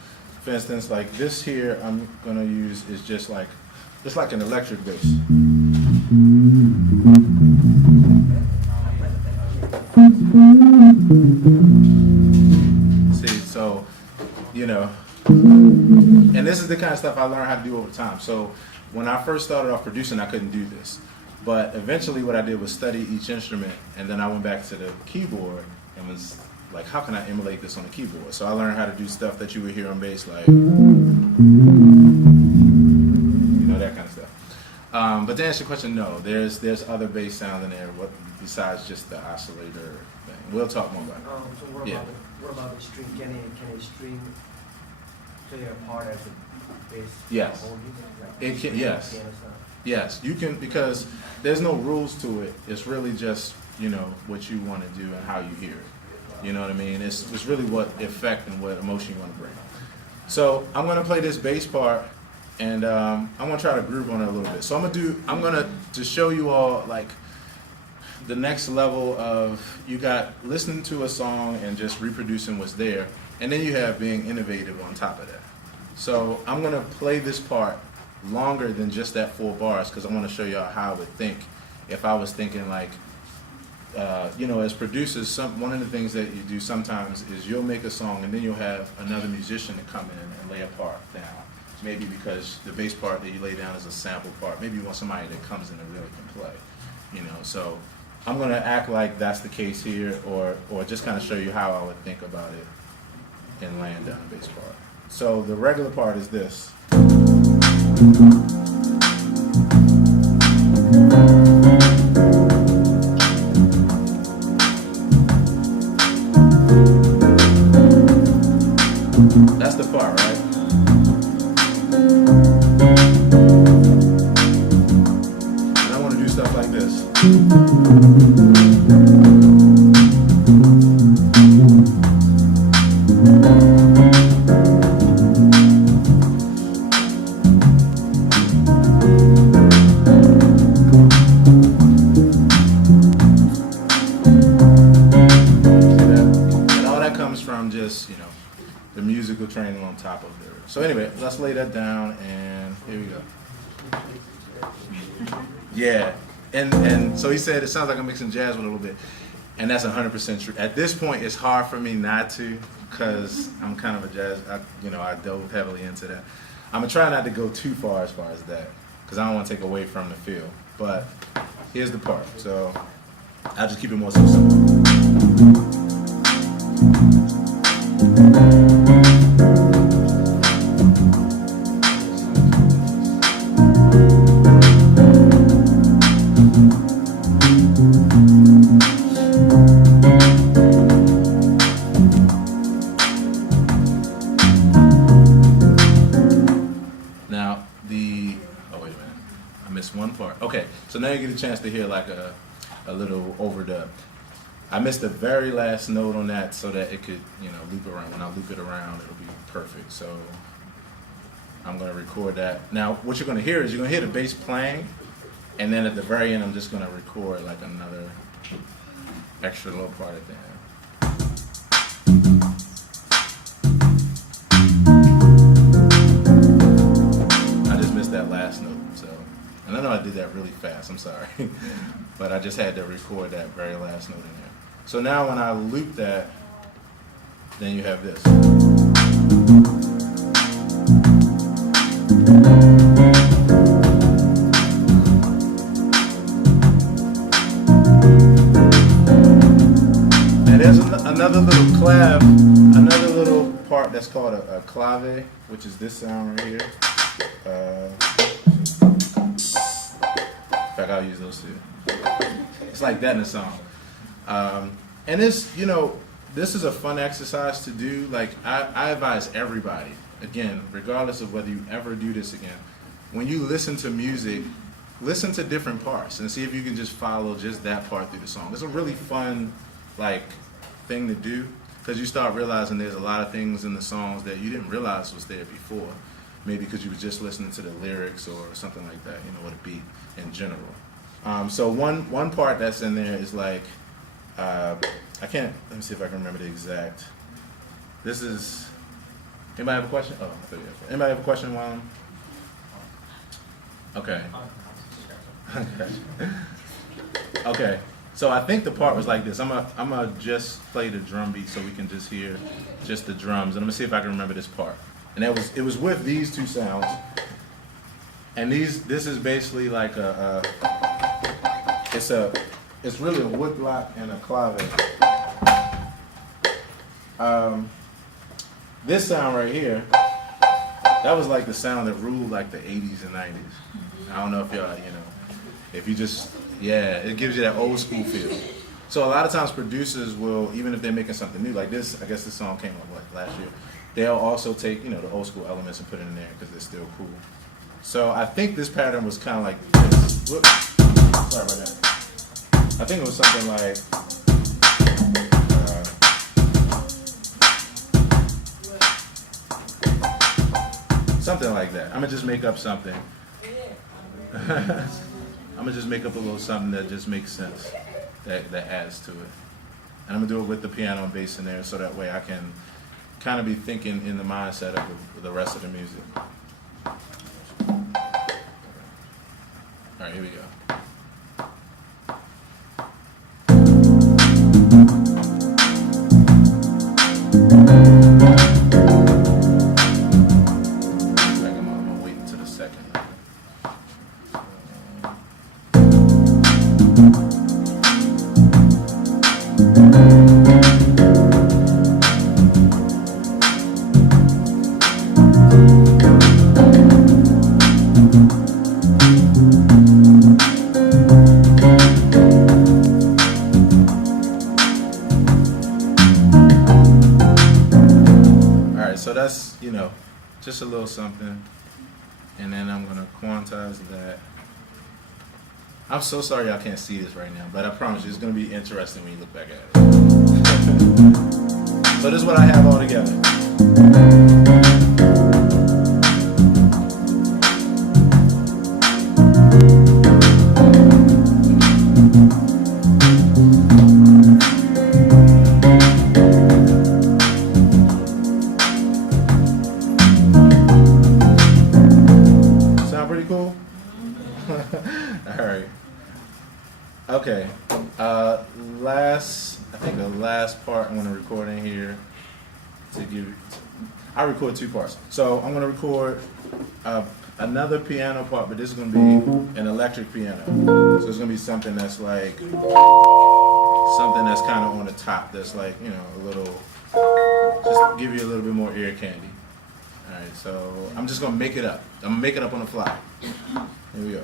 for instance, like this here, I'm gonna use is just like. It's like an electric bass. See, so, and this is the kind of stuff I learned how to do over time. So when I first started off producing, I couldn't do this. But eventually what I did was study each instrument, and then I went back to the keyboard and was like, how can I emulate this on the keyboard? So I learned how to do stuff that you would hear on bass, like, that kind of stuff. But to answer your question, no. There's other bass sound in there besides just the oscillator thing. We'll talk more about it. So what about the string? Can a string play a part as a bass? Yes. It can. Yes. Yes. You can, because there's no rules to it. It's really just what you want to do and how you hear it. You know what I mean? It's really what effect and what emotion you want to bring. So I'm gonna play this bass part. And I'm gonna try to groove on it a little bit. So I'm gonna to show you all like the next level of you got listening to a song and just reproducing what's there, and then you have being innovative on top of that. So I'm gonna play this part longer than just that 4 bars because I want to show y'all how I would think if I was thinking like, as producers, one of the things that you do sometimes is you'll make a song and then you'll have another musician to come in and lay a part down. Maybe because the bass part that you lay down is a sample part. Maybe you want somebody that comes in and really can play, So I'm going to act like that's the case here, or just kind of show you how I would think about it in laying down the bass part. So the regular part is this. That's the part, right? And I want to do stuff like this. the musical training on top of it. So anyway, let's lay that down, and here we go. Yeah, and so he said it sounds like I'm mixing jazz with a little bit, and that's 100% true. At this point, it's hard for me not to, because I'm kind of a jazz, I dove heavily into that. I'm gonna try not to go too far as that, because I don't want to take away from the feel. But here's the part, so I'll just keep it more so simple. One part. Okay, so now you get a chance to hear like a little overdub. I missed the very last note on that so that it could, loop around. When I loop it around, it'll be perfect. So I'm going to record that. Now, what you're going to hear is you're going to hear the bass playing, and then at the very end, I'm just going to record like another extra little part at the end. I just missed that last note, so. And I know I did that really fast, I'm sorry. But I just had to record that very last note in there. So now when I loop that, then you have this. And there's another little part that's called a clave, which is this sound right here. In fact, I'll use those two. It's like that in the song. And this, this is a fun exercise to do. Like, I advise everybody, again, regardless of whether you ever do this again, when you listen to music, listen to different parts and see if you can just follow just that part through the song. It's a really fun, thing to do, because you start realizing there's a lot of things in the songs that you didn't realize was there before. Maybe because you were just listening to the lyrics or something like that, or the beat in general. So one part that's in there is let me see if I can remember the exact. This is, anybody have a question? Oh, I thought you had a question. Anybody have a question while I'm, okay. Okay, so I think the part was like this. I'm gonna just play the drum beat so we can just hear just the drums, and I'm gonna see if I can remember this part. And it was with these two sounds, and this is basically like it's really a wood block and a clave. This sound right here, that was like the sound that ruled like the 80s and 90s. I don't know if y'all, if you just, it gives you that old school feel. So a lot of times producers will, even if they're making something new, like this, I guess this song came out last year, they'll also take, the old school elements and put it in there because they're still cool. So I think this pattern was kind of like this. Whoops. Sorry about that. I think it was something like, something like that. I'm gonna just make up something. I'm gonna just make up a little something that just makes sense, that adds to it. And I'm gonna do it with the piano and bass in there, so that way I can kind of be thinking in the mindset of the rest of the music. All right, here we go. I'm waiting to the second. So that's, just a little something. And then I'm going to quantize that. I'm so sorry y'all can't see this right now, but I promise you it's going to be interesting when you look back at it. So this is what I have all together. last part I'm gonna record in here to give. I record two parts. So I'm gonna record another piano part, but this is gonna be an electric piano. So it's gonna be something that's like something that's kind of on the top. That's like, you know, a little, just give you a little bit more ear candy. All right. So I'm just gonna make it up. I'm gonna make it up on the fly. Here we go.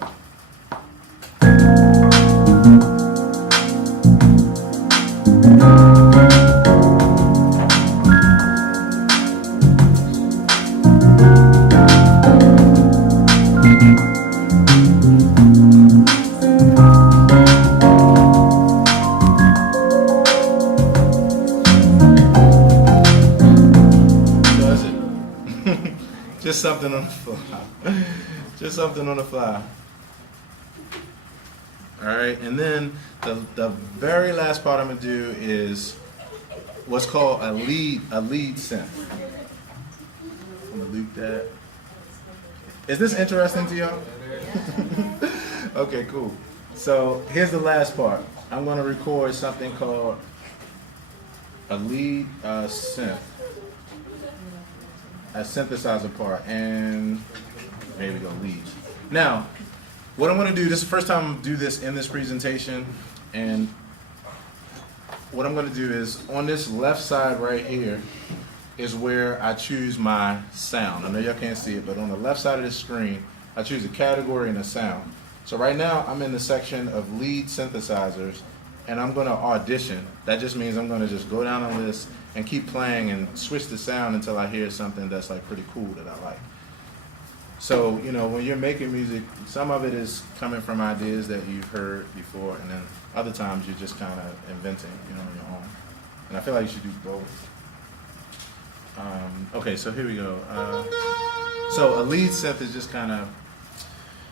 Just something on the fly. Just something on the fly. All right, and then the very last part I'm gonna do is what's called a lead synth. I'm gonna loop that. Is this interesting to y'all? Okay, cool. So here's the last part. I'm gonna record something called a lead synth. A synthesizer part, and there we go, leads. Now, what I'm going to do, this is the first time I'm going to do this in this presentation, and what I'm going to do is, on this left side right here, is where I choose my sound. I know y'all can't see it, but on the left side of the screen, I choose a category and a sound. So right now, I'm in the section of lead synthesizers, and I'm going to audition. That just means I'm going to just go down a list and keep playing and switch the sound until I hear something that's like pretty cool that I like. So, you know, when you're making music, some of it is coming from ideas that you've heard before, and then other times you're just kind of inventing, you know, on your own. And I feel like you should do both. Okay, so here we go. So a lead synth is just kind of,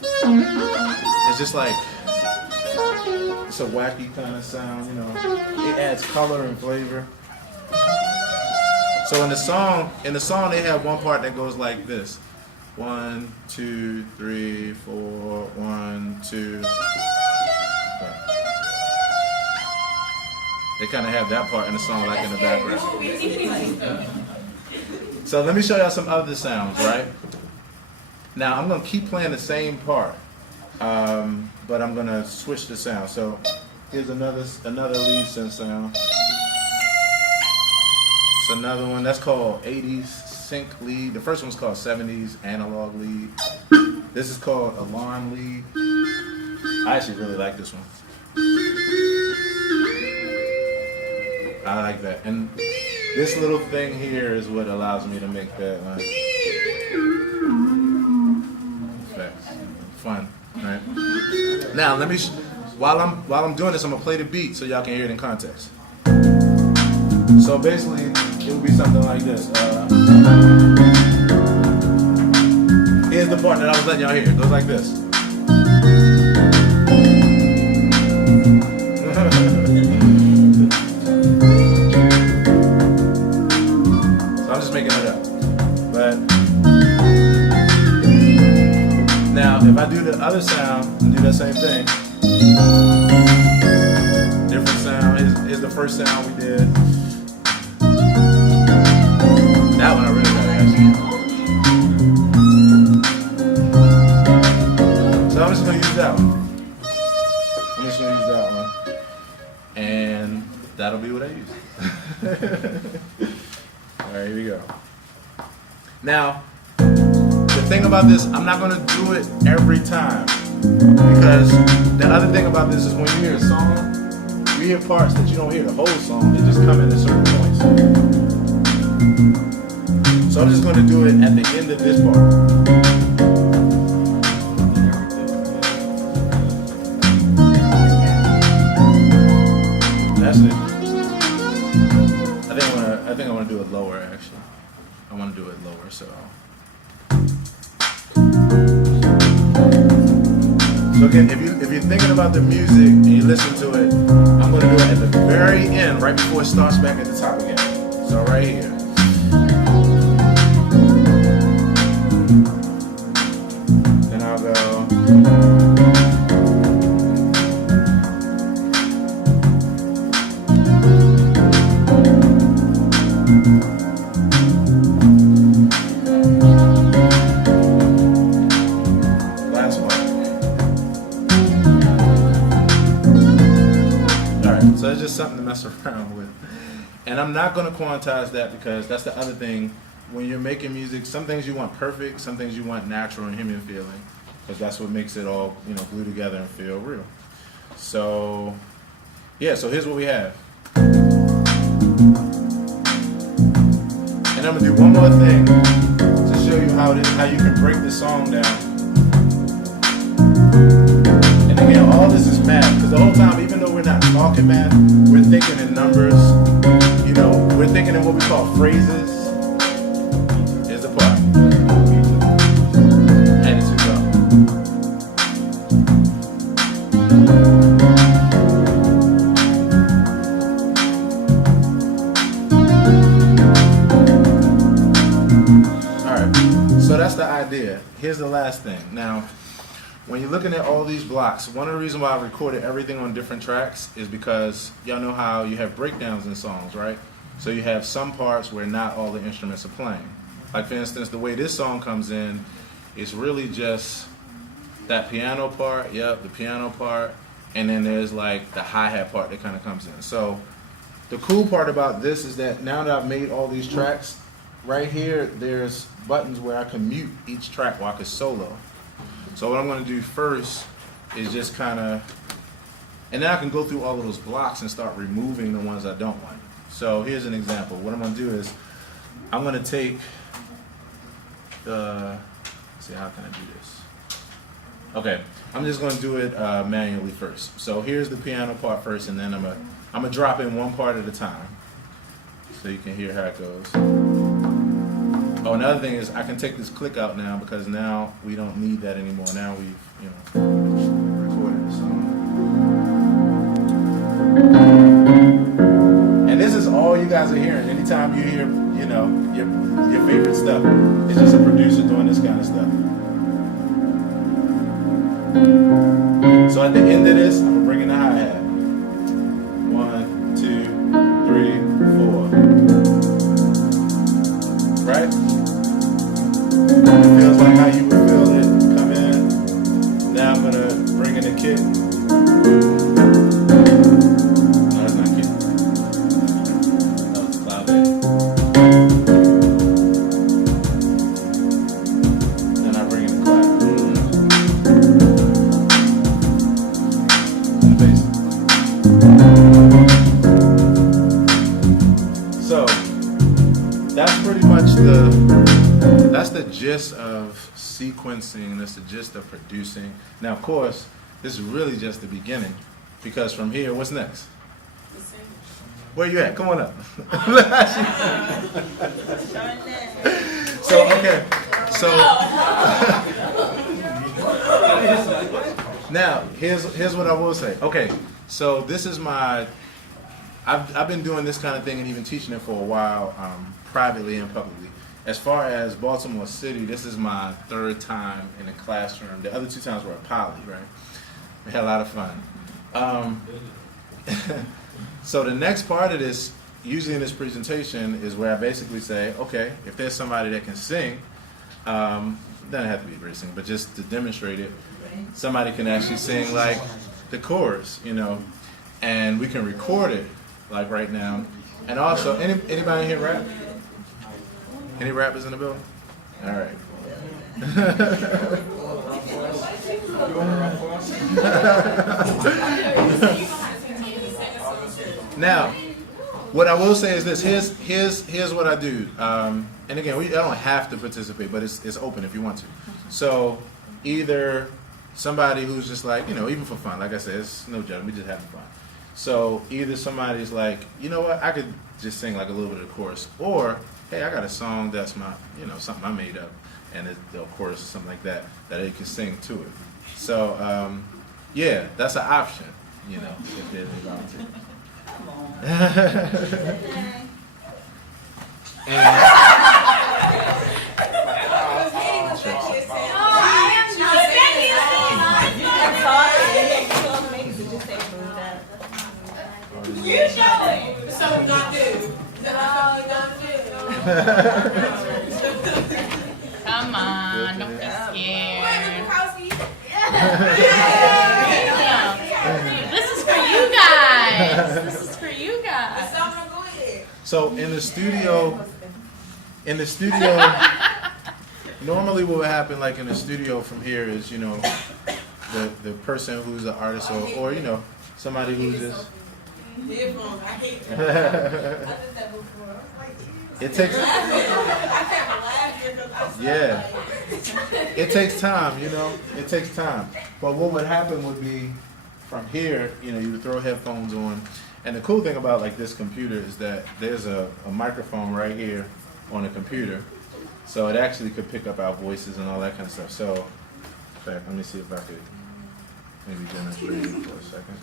it's just like, it's a wacky kind of sound, you know. It adds color and flavor. So in the song they have one part that goes like this. 1, 2, 3, 4, 1, 2. They kind of have that part in the song like in the background. So let me show y'all some other sounds, right? Now I'm gonna keep playing the same part, but I'm gonna switch the sound. So here's another lead synth sound. It's another one that's called 80s sync lead. The first one's called 70s analog lead. This is called alarm lead. I actually really like this one. I like that. And this little thing here is what allows me to make that like effects. Fun, right? Now let me while I'm doing this, I'm gonna play the beat so y'all can hear it in context. So basically, it would be something like this. Here's the part that I was letting y'all hear. It goes like this. So I'm just making it up. But now, if I do the other sound and do that same thing, different sound. Here's the first sound we did. That one I really got actually. So I'm just gonna use that one. I'm just gonna use that one. And that'll be what I use. Alright, here we go. Now, the thing about this, I'm not gonna do it every time. Because the other thing about this is when you hear a song, you hear parts that you don't hear the whole song, they just come in at certain points. So I'm just going to do it at the end of this part. That's it. I think I want to do it lower actually. I want to do it lower, so. So again, if you're thinking about the music and you listen to it, I'm going to do it at the very end, right before it starts back at the top again. So right here. Then I'll go. mess around with. And I'm not going to quantize that because that's the other thing. When you're making music, some things you want perfect, some things you want natural and human feeling, because that's what makes it all, glue together and feel real. So, yeah, so here's what we have. And I'm going to do one more thing to show you how you can break the song down. And again, all this is math, because the whole time, even though we're not talking math, we're thinking in numbers. We're thinking in what we call phrases. Here's the part. And it's go. All right. So that's the idea. Here's the last thing. Now, when you're looking at all these blocks, one of the reasons why I recorded everything on different tracks is because y'all know how you have breakdowns in songs, right? So you have some parts where not all the instruments are playing. Like for instance, the way this song comes in, it's really just that piano part, the piano part, and then there's like the hi-hat part that kind of comes in. So the cool part about this is that now that I've made all these tracks, right here, there's buttons where I can mute each track while I can solo. So what I'm going to do first is just kind of, and then I can go through all of those blocks and start removing the ones I don't want. So here's an example. What I'm going to do is, I'm going to take let's see, how can I do this? Okay, I'm just going to do it manually first. So here's the piano part first, and then I'm gonna drop in one part at a time, so you can hear how it goes. Oh, another thing is I can take this click out now because now we don't need that anymore. Now we've recorded the song. And this is all you guys are hearing. Anytime you hear, your favorite stuff, it's just a producer doing this kind of stuff. So at the end of this, I'm bringing the hi-hat. 1, 2, 3, 4. Right? It feels like how you would feel it come in. Now I'm gonna bring in the kick. No, that's not kick. That was cloud bass. Then I bring in the clap. And the bass. So that's pretty much that's the gist of sequencing, that's the gist of producing. Now, of course, this is really just the beginning, because from here, what's next? Where you at? Come on up. So, okay. So, now, here's what I will say. Okay, so this is I've been doing this kind of thing and even teaching it for a while, privately and publicly. As far as Baltimore City, this is my 3rd time in a classroom. The other 2 times were at Poly, right? We had a lot of fun. So the next part of this, usually in this presentation, is where I basically say, okay, if there's somebody that can sing, doesn't have to be a great singer, but just to demonstrate it, somebody can actually sing like the chorus, and we can record it like right now. And also, anybody here rap? Any rappers in the building? All right. Now, what I will say is this. Here's what I do. And again, I don't have to participate, but it's open if you want to. So either somebody who's just like, even for fun, like I said, it's no judgment, we just having fun. So either somebody's like, you know what, I could just sing like a little bit of the chorus, or hey, I got a song that's my, something I made up, and the chorus or something like that they can sing to it. So yeah, that's an option, if they're volunteer. You show it. So not do. Come on, don't be scared. This is for you guys. This is for you guys. So in the studio, normally what would happen, like in the studio from here, is the person who's the artist or somebody who's just. Headphones, I hate them. I did that before. I was like, It takes. I kept laughing because I was Yeah. like, It takes time, It takes time. But what would happen would be from here, you would throw headphones on. And the cool thing about like this computer is that there's a microphone right here on the computer. So it actually could pick up our voices and all that kind of stuff. So, in fact, let me see if I could maybe demonstrate it for a second.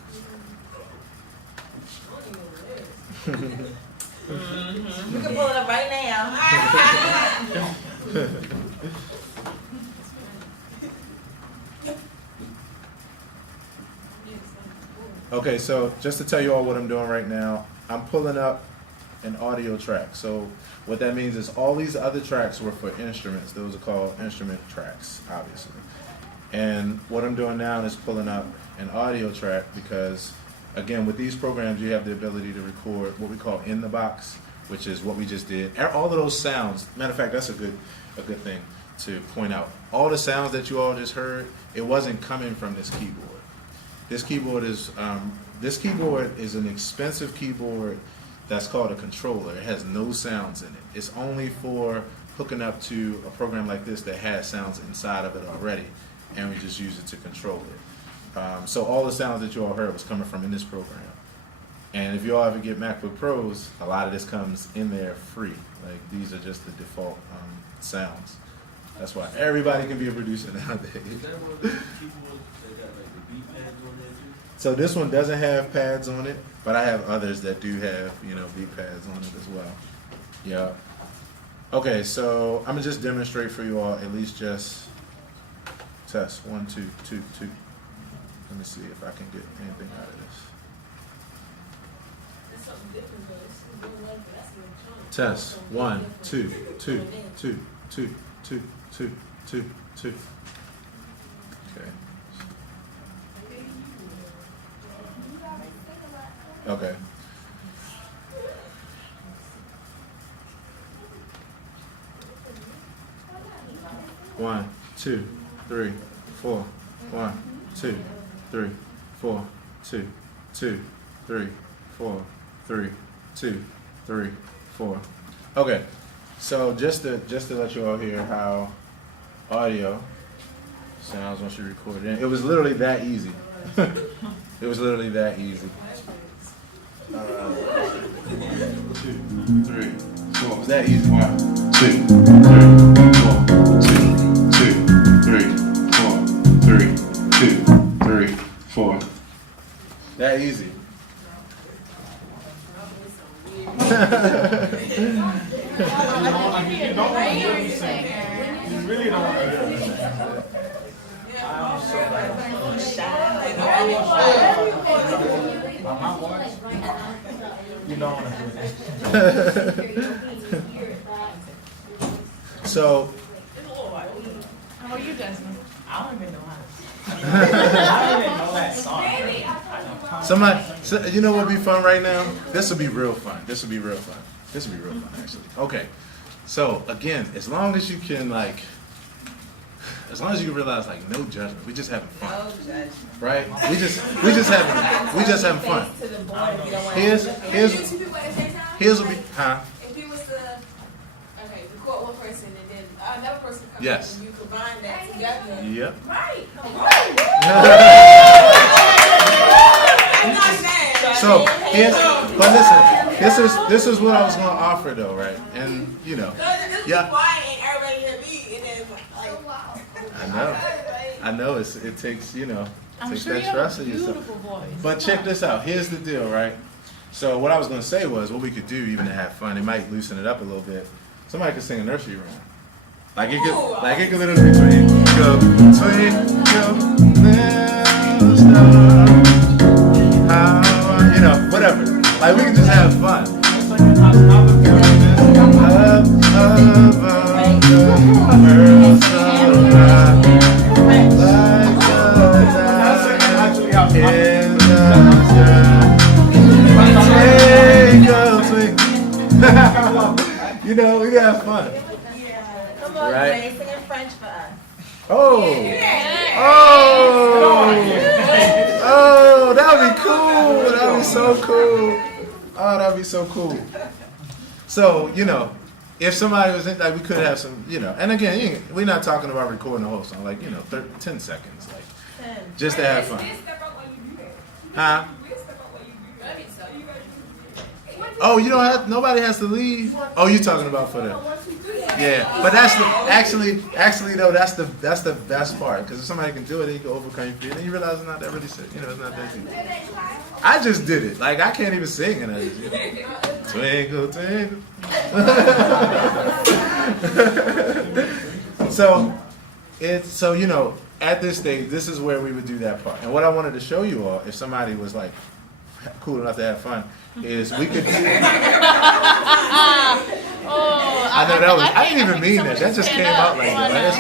we can pull it up right now. Okay, so just to tell you all what I'm doing right now, I'm pulling up an audio track. So what that means is all these other tracks were for instruments. Those are called instrument tracks, obviously. And what I'm doing now is pulling up an audio track because, again, with these programs, you have the ability to record what we call in the box, which is what we just did. All of those sounds, matter of fact, that's a good thing to point out. All the sounds that you all just heard, it wasn't coming from this keyboard. This keyboard is an expensive keyboard that's called a controller. It has no sounds in it. It's only for hooking up to a program like this that has sounds inside of it already, and we just use it to control it. So all the sounds that you all heard was coming from in this program. And if you all ever get MacBook Pros, a lot of this comes in there free. Like these are just the default sounds. That's why everybody can be a producer nowadays. Is that one of the keyboards that got like the beat pads on there too? So this one doesn't have pads on it, but I have others that do have, beat pads on it as well. Yeah. Okay, so I'm gonna just demonstrate for you all, at least just test 1, 2, 2, 2. Let me see if I can get anything out of this. That's something different, though. It's still going on, but that's electronic. Test 1, 2, 2, 2, 2, 2, 2, 2, 2. Okay. Okay. One, 2, 3, 4. 1, 2, 3, 4, 2, 2, 3, 4, 3, 2, 3, 4. Okay. So just to let you all hear how audio sounds once you record it. It was literally that easy. It was literally that easy. 2, 3, 4. It was that easy. 1, 2, 3, 4, 2, 2, 3, 4, 3, 2, 3, 4. That easy. You don't want to hear me sing. You really don't want to hear me sing. By my voice, you don't want to hear that. So, How are you, Desmond? I don't even know how to I don't even know that song. you know what would be fun right now? This will be real fun. This will be real fun, actually. Okay. So, again, as long as you can, realize, no judgment. We just having fun. No judgment. Right? We just having fun. To the board if you don't want Here's to. here's You two people at the same time? here's what we huh? If you was to, record one person and then another person comes Yes. and you combine that together. Yep. Right. So but listen, this is what I was gonna offer though, right? And Yeah. Yeah. Quiet and everybody hear me and then I know it takes I'm takes sure that you have stress a of yourself. beautiful voice. But check this out. Here's the deal, right? So what I was gonna say was what we could do even to have fun. It might loosen it up a little bit. Somebody could sing a nursery rhyme. It could literally be twinkle, twinkle, little star. Whatever. We can just have fun. Up above the world so high, like the diamond in the sky. Twinkle, twinkle. You know, we gotta have fun. Come on, Right. Jay, sing in French for us. Oh, oh, that would be cool. That would be so cool. Oh, that would be so cool. So, you know, if somebody was in, like, we could have some, you know, and again, we're not talking about recording the whole song, like, you know, 10 seconds, like, just to have fun. Huh? Oh, you don't have, nobody has to leave. Oh, you're talking about for the, yeah. But that's the, actually though, that's the best part, because if somebody can do it, they can overcome your fear, and you realize it's not that really, you know, it's not that deep. I just did it. Like, I can't even sing, and I just, you know, twinkle, twinkle. So you know, at this stage, this is where we would do that part. And what I wanted to show you all, if somebody was like cool enough to have fun, is we could. I know that was. I didn't even mean that. That just came out like that. Like,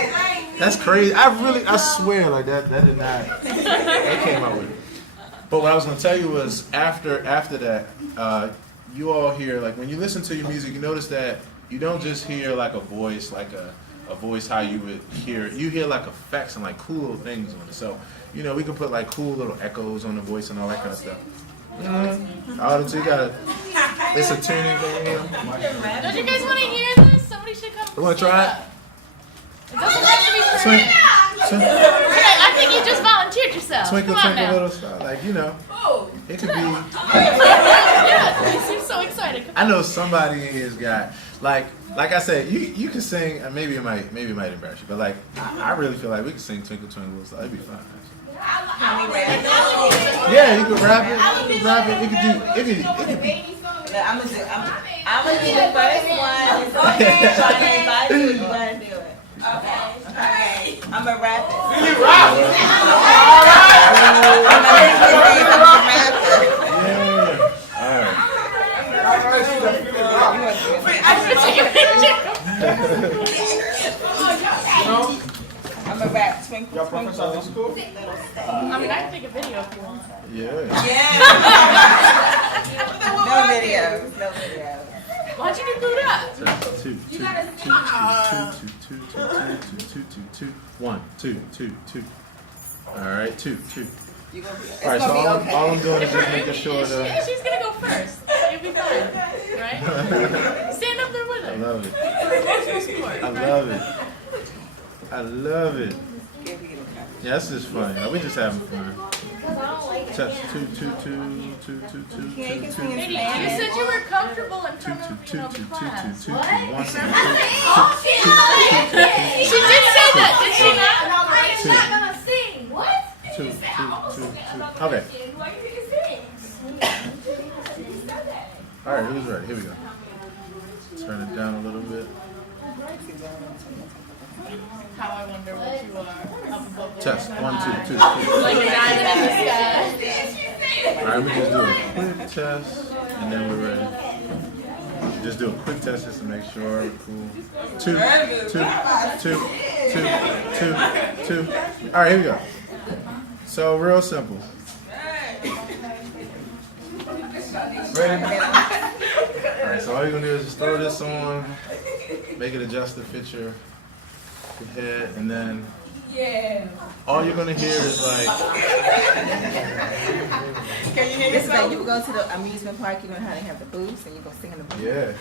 that's crazy. I swear, like that did not. That came out with it. But what I was going to tell you was after that, you all hear, like, when you listen to your music, you notice that you don't just hear like a voice, like a voice how you would hear it. You hear like effects and like cool little things on it. So, you know, we can put like cool little echoes on the voice and all that kind of stuff. All the two got it's a tuning thing, you know. Don't you guys want to hear this? Somebody should come. You want to try it? It doesn't have to be perfect. I think you just volunteered yourself. Twinkle, Come on twinkle, now. little star. Like, you know, it could be. Yeah, you seem so excited. Come I know somebody in here's got like I said, you can sing. Maybe it might embarrass you, but like I really feel like we could sing Twinkle Twinkle Little Star. It'd be fun. Actually. Can we rap? Yeah, you could rap it. You could rap it. It could be. I'm gonna do the first one. It's okay. Trying to invite you. You gotta do it. Okay. I'm gonna rap it. You rap it. I'm gonna rap it. Yeah. All right. I'm gonna take a picture. I'm gonna rap Twinkle Twinkle. I mean, I can take a video if you want. Yeah. Yeah. No videos. No videos. Why'd you get booed up? Two. 1, 2, 2, 2. All right, 2. You gonna be, it's All right, so gonna be okay. all I'm doing is just making sure that. She's gonna go first. You'll be fine, right? Stand up there with I her. love it. Sport, I right? love it. I love it. Give me the cover. Yeah, that's just fun. You know, we just having fun. Touch 2, 2, 2, 2, 2, 2, 2, Yeah, you can sing in Lady, you Spanish. said you were comfortable in 2, front of, you know, the 2, 2, 2, 2, 2, 2, 1, 2, 2, 2, 2, 2, 2, 2, 2, She did say that, did she not? I'm not gonna sing. What? 2, 2, 2, 2. Okay. All right, who's ready? Here we go. Turn it down a little bit. How I wonder what you are up above the Test. 1, 2, 2, 2. like a diamond in the sky. All right, we just do a quick test, and then we're ready. Just do a quick test just to make sure we're cool. 2, 2, 2, 2, 2, 2. All right, here we go. So real simple. Ready? All right, so all you're gonna do is just throw this on, make it adjust to fit your head, and then all you're gonna hear is like. Can you hear this? Is like you go to the amusement park, you know how they have the booths, and you go sing in the booth. Yeah.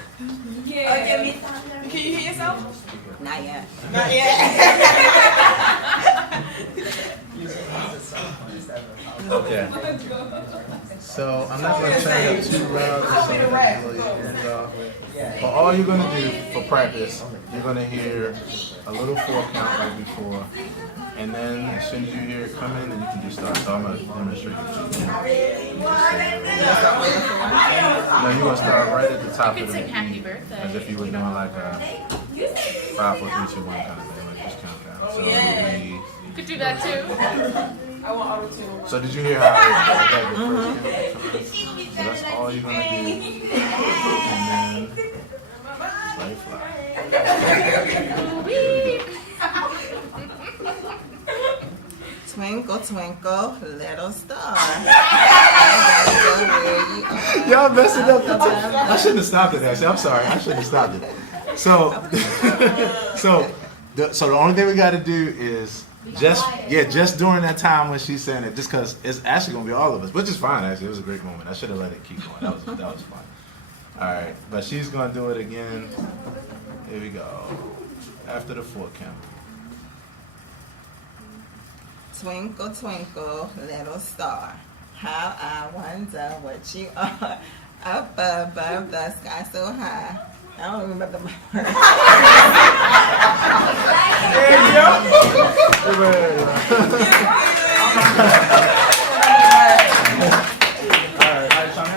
Can you hear yourself? Not yet. Not yet. Okay. So I'm not gonna turn it up too loud so you can blow your ears off. But all you're gonna do for practice, you're gonna hear a little 4 count right before, and then as soon as you hear it come in, then you can just start. So I'm gonna demonstrate it. No, you're gonna start right at the top You of could the sing Happy beat, Birthday. as if you were doing like a 5, 4, 3, 2, 1 kind of thing, like just count down. So it'll be. You could do that too. So did you hear how it first came? So that's all you're gonna do, and then let it fly. Twinkle, Twinkle, twinkle, little star. Y'all messing up. I shouldn't have stopped it, actually. I'm sorry. I shouldn't have stopped it. So, so the only thing we got to do is just during that time when she's saying it, just because it's actually going to be all of us, which is fine, actually. It was a great moment. I should have let it keep going. That was fun. All right. But she's going to do it again. Here we go. After the 4 count. Twinkle, twinkle, little star. How I wonder what you are. Up above the sky so high. I don't remember my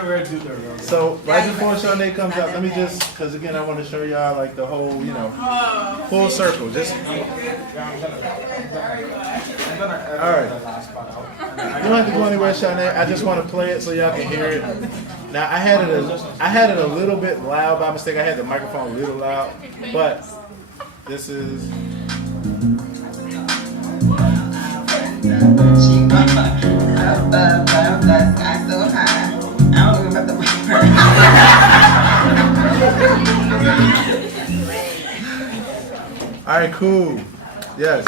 words. So right before Shanae comes up, let me just, because again I want to show y'all like the whole, full circle. Just all right. You don't have to go anywhere, Shanae. I just want to play it so y'all can hear it. Now I had it a little bit loud by mistake. I had the microphone a little loud, but this is. All right, cool. Yes.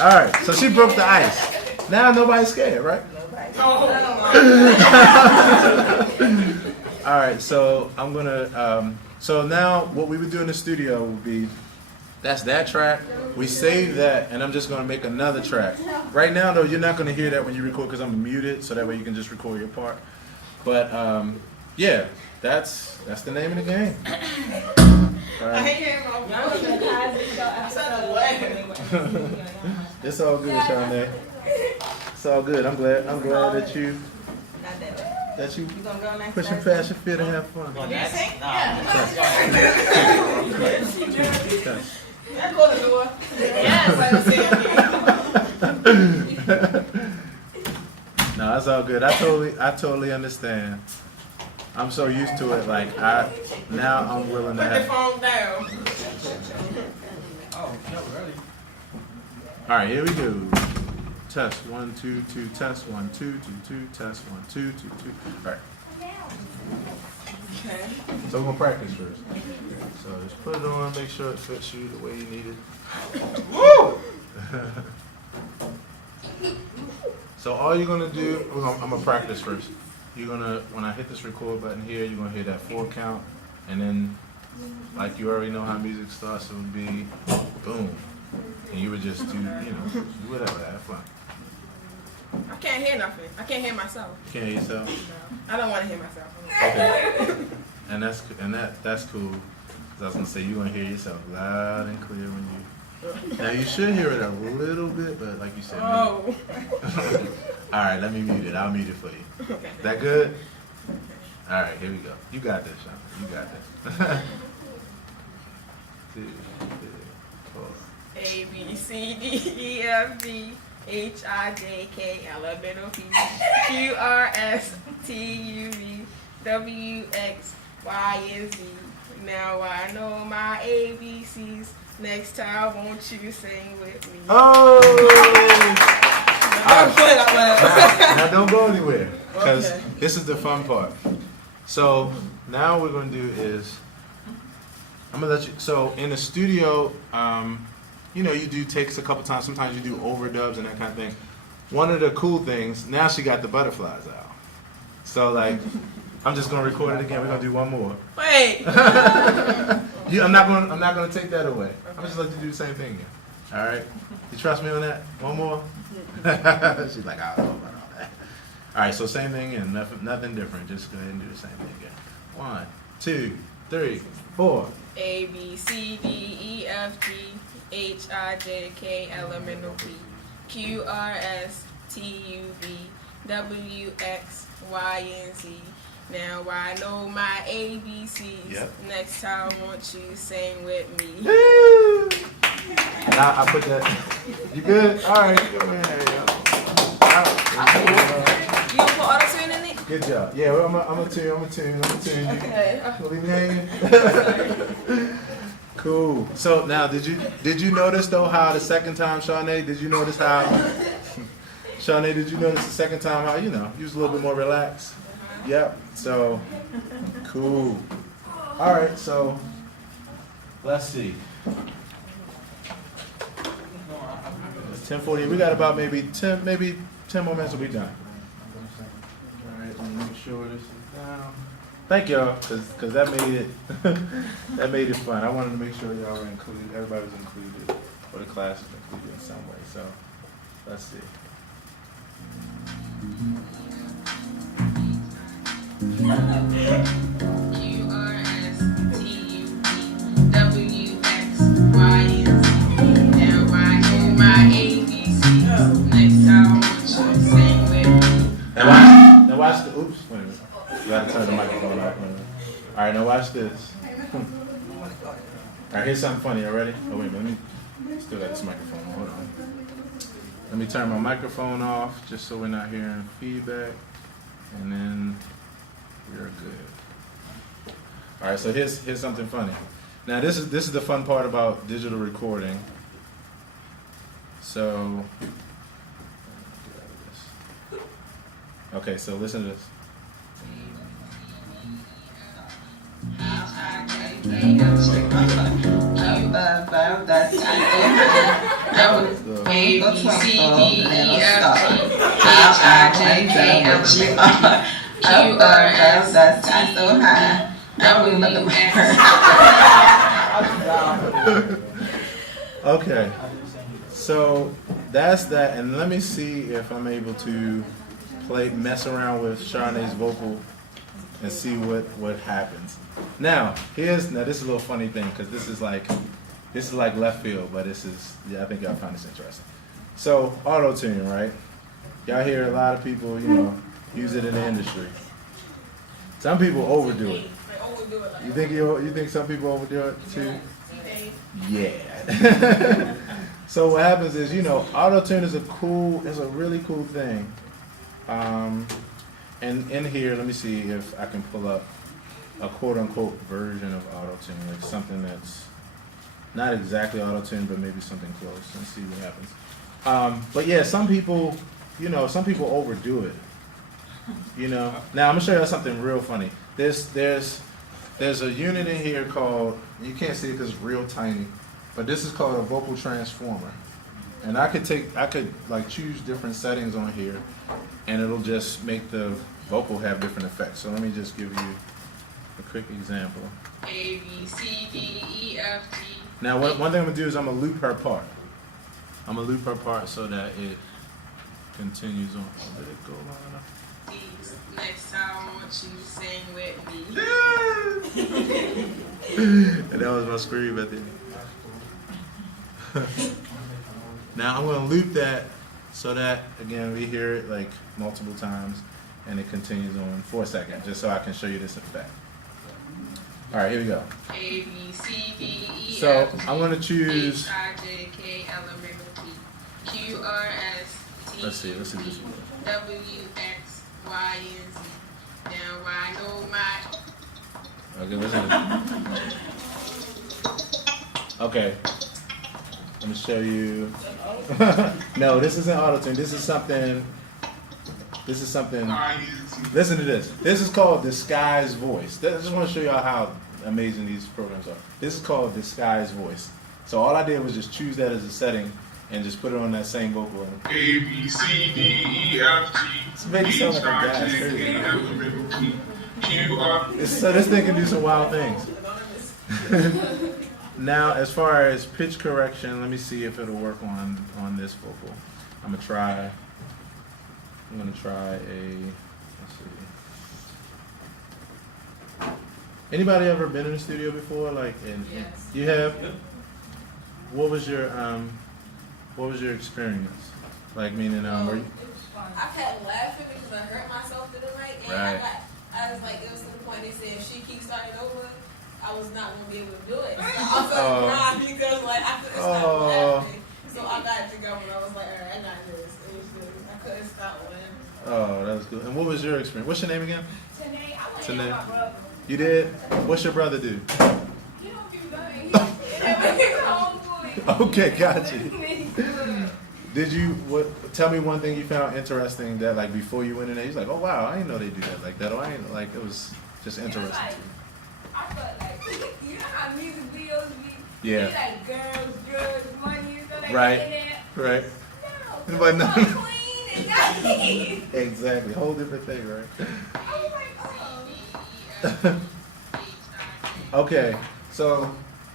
All right, so she broke the ice. Now nobody's scared, right? All right, so I'm gonna. So now what we would do in the studio would be, that's that track. We save that, and I'm just gonna make another track. Right now, though, you're not gonna hear that when you record because I'm muted, so that way you can just record your part. But yeah, that's the name of the game. All right. It's all good, Shanae. It's all good. I'm glad that you pushing past your fear to have fun. No, that's all good. I totally understand. I'm so used to it. Like now I'm willing to have. Put the phone down. All right, here we go. Test 1 2 2. Test 1 2 2 2. Test 1 2 2 2. All right. Okay. So we're gonna practice first. So just put it on, make sure it fits you the way you need it. Woo! So all you're gonna do, I'm gonna practice first. You're gonna, when I hit this record button here, you're gonna hear that 4 count, and then, like you already know how music starts, it would be boom, and you would just do, whatever, have fun. I can't hear nothing. I can't hear myself. You can't hear yourself? No, I don't want to hear myself. Okay. And that's cool. 'Cause I was gonna say you're gonna hear yourself loud and clear when you. Now you should hear it a little bit, but like you said. Oh. All right, let me mute it. I'll mute it for you. Okay. Is that good? All right, here we go. You got this, Sean. You got this. 2, 3, 4. A B C D E F G H I J K L M N O P Q R S T U V W X Y and Z. Now I know my ABCs. Next time, won't you sing with me? Oh! Now don't go anywhere, because this is the fun part. So now what we're going to do is, I'm going to let you, so in the studio, you do takes a couple times. Sometimes you do overdubs and that kind of thing. One of the cool things, now she got the butterflies out. So like, I'm just gonna record it again. We're gonna do one more. Wait. I'm not gonna take that away. I'm just gonna let you do the same thing again. All right. You trust me on that? One more. She's like, I don't know about all that. All right. So same thing and nothing different. Just go ahead and do the same thing again. 1, 2, 3, 4. A B C D E F G H I J K L M N O P Q R S T U V W X Y and Z. Now I know my ABCs. Yep. Next time, won't you sing with me? Woo! Now I put that. You good? All right. Go ahead. You don't put auto-tune in it? Good job. Yeah, well, I'm a tune. Okay. You leave me hanging. Cool. So now, did you notice though how the second time, Shanae, did you notice how Shawnee, did you notice the second time how, you was a little bit more relaxed? Yep, so, cool. All right, so, let's see. It's 10:40, we got about maybe 10 more minutes, we'll be done. All right, let me make sure this is down. Thank y'all, cause that made it, that made it fun. I wanted to make sure y'all were included, everybody was included, or the class was included in some way, so, let's see. Now watch the, oops, wait a minute. You gotta turn the microphone off. All right, now watch this. All right, here's something funny. Y'all ready? Oh, wait a minute. Let me, still got this microphone. Hold on. Let me turn my microphone off just so we're not hearing feedback. And then we're good. All right, so here's something funny. Now this is the fun part about digital recording. So, okay, so listen to this. Okay, so that's that, and let me see if I'm able to mess around with Shawnee's vocal and see what happens. Now this is a little funny thing because this is like left field, but I think y'all find this interesting. So auto-tune, right? Y'all hear a lot of people, use it in the industry. Some people overdo it. You think some people overdo it too? Yeah. So what happens is, auto-tune is a really cool thing. And in here, let me see if I can pull up a quote-unquote version of auto-tune, like something that's not exactly auto-tune, but maybe something close, and see what happens. But yeah, some people overdo it. Now I'm gonna show you something real funny. There's a unit in here called, you can't see it because it's real tiny, but this is called a vocal transformer. And I could choose different settings on here, and it'll just make the vocal have different effects. So let me just give you a quick example. A, B, C, D, E, F, G. Now, one thing I'm gonna do is I'm gonna loop her part. I'm gonna loop her part so that it continues on. Oh, did it go long enough? Next time I want you to sing with me. And that was my scream at the end. Now I'm gonna loop that so that, again, we hear it like multiple times and it continues on for a second, just so I can show you this effect. All right, here we go. A, B, C, D, E, So F, G, I'm gonna choose. H, I, J, K, L, M, N, O, P, Q, R, S, T, Let's see this one. W, X, Y, and Z. Now I know my. Okay, listen. Okay. Let me show you. No, this isn't auto-tune. This is something. Listen to this. This is called Disguise Voice. I just want to show y'all how amazing these programs are. This is called Disguise Voice. So all I did was just choose that as a setting and just put it on that same vocal. A, B, C, D, E, F, G. It's making it sound like a gas. Q, R. So this thing can do some wild things. Now, as far as pitch correction, let me see if it'll work on this vocal. I'm gonna try let's see. Anybody ever been in the studio before? Yes. You have? What was your experience? Like, meaning, were you? I kept laughing because I hurt myself the other night, and Right. I was like, it was to the point they said if she keeps starting over, I was not gonna be able to do it. So I felt wrong because I couldn't stop laughing. So I got it together and I was like, all right, I got this. It was just, I couldn't stop laughing. Oh, that was good. And what was your experience? What's your name again? Today, I went Tanae. with my brother. You did? What's your brother do? You don't do nothing. He's homeboy. Okay, got you. Did you tell me one thing you found interesting that like before you went in there, you're like, oh wow, I didn't know they do that like that, or I ain't like it was just interesting. Like, I felt like you know how music videos be, Yeah. be like girls, drugs, money, and stuff like Right. that. And then, Right. no, But no. so clean and nice. Exactly. Whole different thing, right? I was like, oh. Okay, so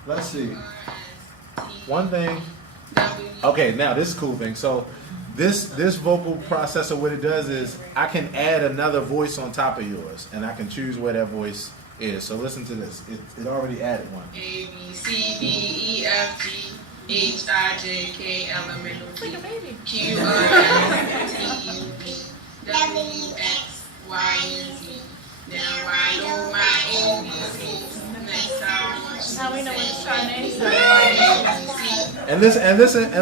let's see. One thing. Okay, now this is a cool thing. So this vocal processor, what it does is I can add another voice on top of yours, and I can choose where that voice is. So listen to this. It already added one. A B C D E F G H I J K L M N O P Q R S T U V W X Y and Z. Now I know my ABCs. Next time, Now we know what it's trying to say. And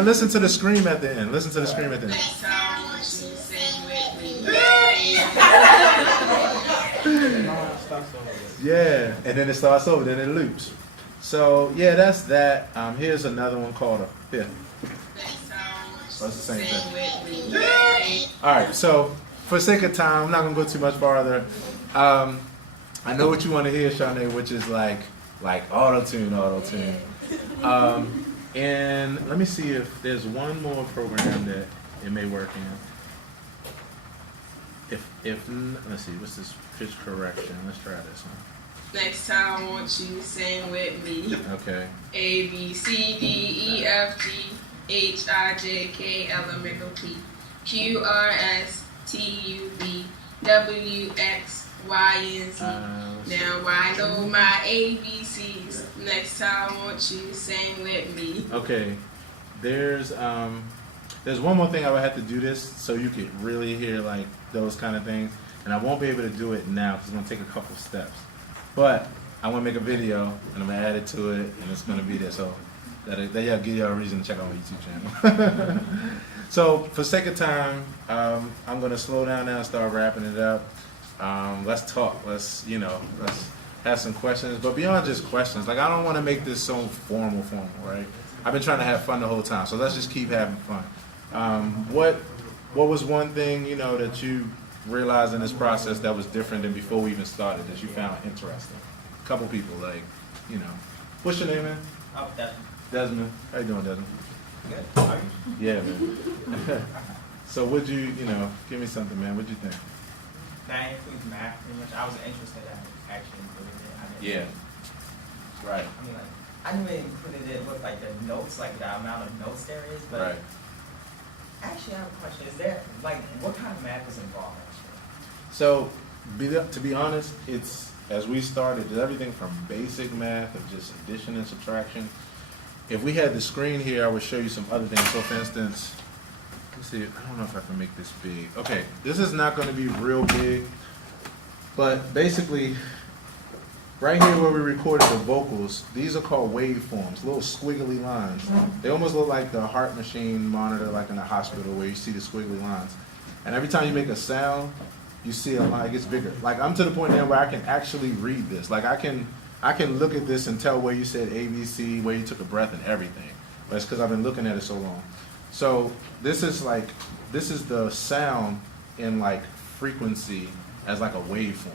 listen to the scream at the end. Listen to the scream at the end. next time, I want you to sing with me. Yeah, and then it starts over, then it loops. So yeah, that's that. Here's another one called a fifth. Next time, I want you That's the same to sing thing. with me. All right, so for sake of time, I'm not gonna go too much farther. I know what you want to hear, Shawnee, which is like auto-tune. And let me see if there's one more program that it may work in. If let's see, what's this pitch correction? Let's try this one. Next time, I want you to sing with me. Okay. A B C D E F G H I J K L M N O P Q R S T U V W X Y and Z. Now I know my ABCs. Next time, I want you to sing with me. Okay. There's one more thing I would have to do this so you could really hear like those kind of things, and I won't be able to do it now because it's gonna take a couple steps. But I want to make a video and I'm gonna add it to it, and it's gonna be there. So that'll give y'all a reason to check out my YouTube channel. So for sake of time, I'm gonna slow down now and start wrapping it up. Let's talk. Let's have some questions. But beyond just questions, like I don't want to make this so formal, right? I've been trying to have fun the whole time, so let's just keep having fun. What was one thing that you realized in this process that was different than before we even started that you found interesting? A couple people, what's your name, man? Oh, Desmond. Desmond. How you doing, Desmond? Good. How are you? Yeah, man. So would you give me something, man? What'd you think? That includes math pretty much. I was interested in actually including it. I didn't Right. I mean, like, I knew it included it with like the notes, like the amount of notes there is, but Right. actually I have a question. Is there, like, what kind of math is involved actually? So, to be honest, it's, as we started, it's everything from basic math of just addition and subtraction. If we had the screen here, I would show you some other things. So for instance, let's see, I don't know if I can make this big. Okay, this is not going to be real big, but basically, right here where we recorded the vocals, these are called waveforms, little squiggly lines. They almost look like the heart machine monitor like in the hospital where you see the squiggly lines. And every time you make a sound, you see a line, it gets bigger. Like I'm to the point now where I can actually read this. Like I can look at this and tell where you said ABC, where you took a breath and everything. But it's because I've been looking at it so long. So this is the sound in like frequency as like a waveform.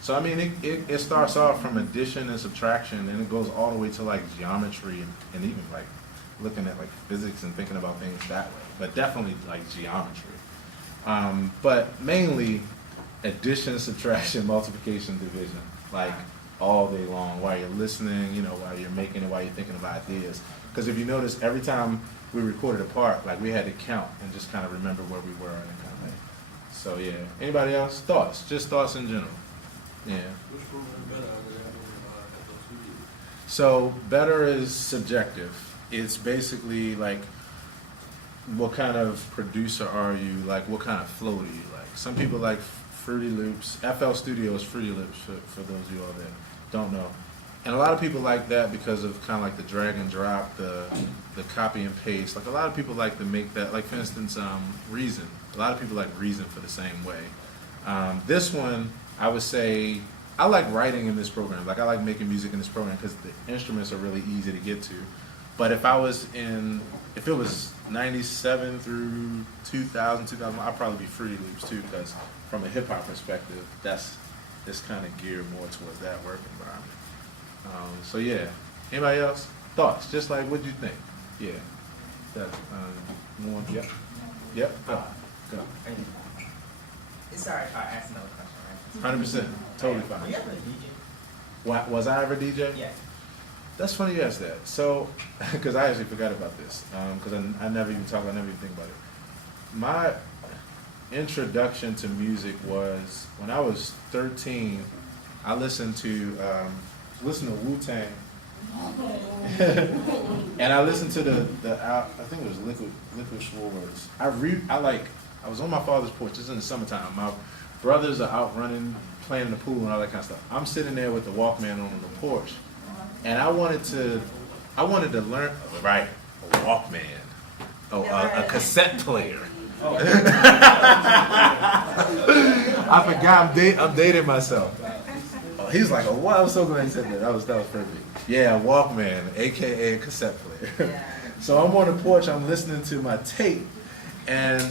So I mean it starts off from addition and subtraction and it goes all the way to like geometry and even like looking at like physics and thinking about things that way. But definitely like geometry. But mainly addition, subtraction, multiplication, division, like all day long while you're listening, while you're making it, while you're thinking of ideas. Because if you notice, every time we recorded a part, like we had to count and just kind of remember where we were and kind of thing. So yeah. Anybody else? Thoughts? Just thoughts in general. Yeah. Which program is better out of FL So better is subjective. It's basically like what kind of producer are you? Like what kind of flow do you like? Some people like Fruity Loops. FL Studio is Fruity Loops for those of you all that don't know. And a lot of people like that because of kind of like the drag and drop, the copy and paste. Like a lot of people like to make that. Like for instance, Reason. A lot of people like Reason for the same way. This one, I would say, I like writing in this program. Like I like making music in this program because the instruments are really easy to get to. But if it was 97 through 2000, I'd probably be Fruity Loops too, because from a hip hop perspective, it's kind of geared more towards that work environment. So yeah, anybody else? Thoughts? Just like, what do you think? Yeah. That, more, yep, go. It's alright if I ask another question, right? 100%, totally fine. Are you ever a DJ? What, was I ever DJ? Yeah. That's funny you asked that. So, because I actually forgot about this, because I never even talk, I never even think about it. My introduction to music was when I was 13. I listened to Wu-Tang, and I listened to I think it was Liquid Swords. I was on my father's porch. It's in the summertime. My brothers are out running, playing in the pool, and all that kind of stuff. I'm sitting there with the Walkman on the porch. And I wanted to learn, right, a Walkman, a cassette player. Oh. I forgot, I'm dating myself. Oh, he was like, oh, what? I was so glad he said that. That was perfect. Yeah, Walkman, AKA a cassette player. Yeah. So I'm on the porch, I'm listening to my tape, and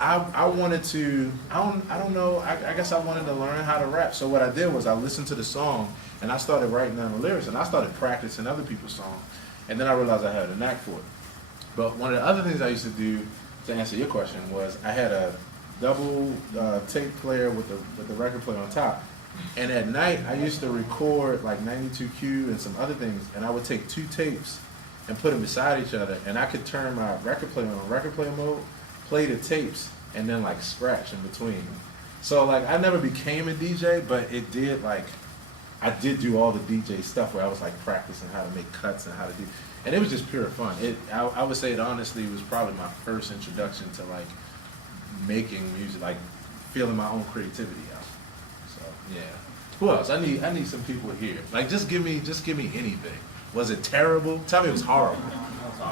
I wanted to, I don't know, I guess I wanted to learn how to rap. So what I did was I listened to the song, and I started writing down the lyrics, and I started practicing other people's songs, and then I realized I had a knack for it. But one of the other things I used to do, to answer your question, was I had a double tape player with the record player on top, and at night I used to record like 92Q and some other things, and I would take 2 tapes and put them beside each other, and I could turn my record player on record player mode, play the tapes, and then like scratch in between. So like I never became a DJ, but it did like, I did do all the DJ stuff where I was like practicing how to make cuts and how to do, and it was just pure fun. I would say it honestly was probably my first introduction to like making music, like feeling my own creativity out. So yeah. Who else? I need some people here. Like just give me anything. Was it terrible? Tell me it was horrible.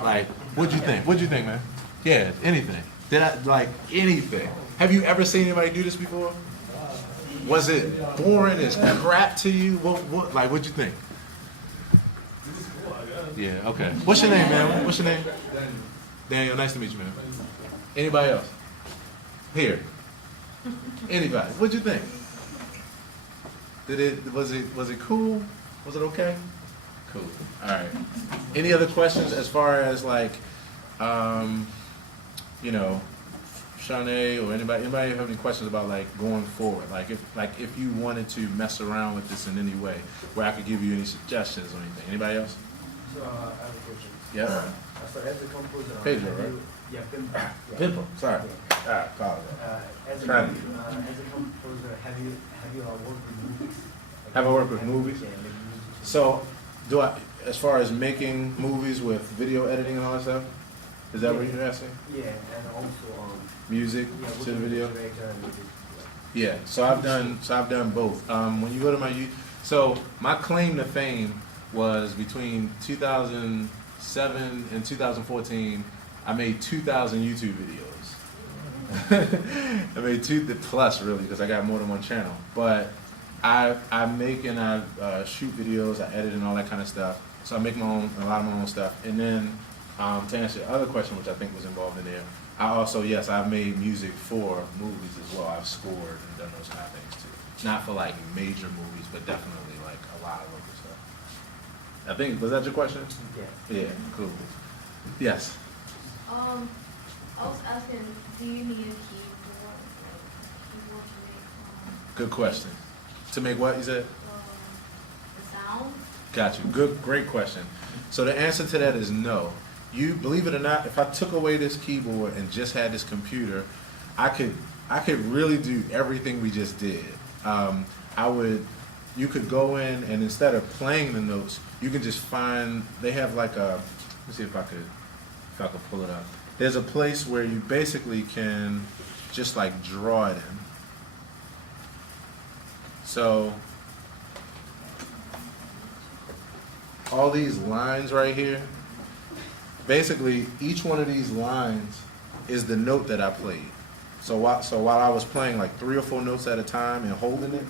Like, what'd you think? What'd you think, man? Yeah, anything. Did I like anything? Have you ever seen anybody do this before? Was it boring as crap to you? What like what'd you think? Yeah, okay. What's your name, man? What's your name? Daniel, nice to meet you, man. Anybody else? Here. Anybody? What'd you think? Was it cool? Was it okay? Cool. All right. Any other questions as far as like Shanae or anybody have any questions about like going forward? Like if you wanted to mess around with this in any way, where I could give you any suggestions or anything. Anybody else? So I have a question. Yeah. So as a composer, Pedro, right? Yeah, Pimple. Yeah. Pimple. Sorry. Yeah. All right, follow As a composer, have you worked with movies? Like, have I worked with movies? Yeah, like movies. So, as far as making movies with video editing and all that stuff, is that what you're asking? Yeah, and also music yeah, to the video. Director and music. Yeah, so I've done both. When you go to my claim to fame was between 2007 and 2014. I made 2,000 YouTube videos. I made plus really because I got more than one channel. But I make and I shoot videos, I edit and all that kind of stuff. So I make a lot of my own stuff. And then to answer your other question, which I think was involved in there, I've made music for movies as well. I've scored and done those kind of things too. Not for like major movies, but definitely like a lot of local stuff. I think, was that your question? Yeah. Yeah, cool. Yes. I was asking, do you need a keyboard? Keyboard to make Good question. To make what you said? the sound? Got you. Great question. So the answer to that is no. You believe it or not, if I took away this keyboard and just had this computer, I could really do everything we just did. You could go in and instead of playing the notes, you can just find, they have like let me see if I could pull it up. There's a place where you basically can just like draw it in. So all these lines right here, basically each one of these lines is the note that I played. So while I was playing like 3 or 4 notes at a time and holding it,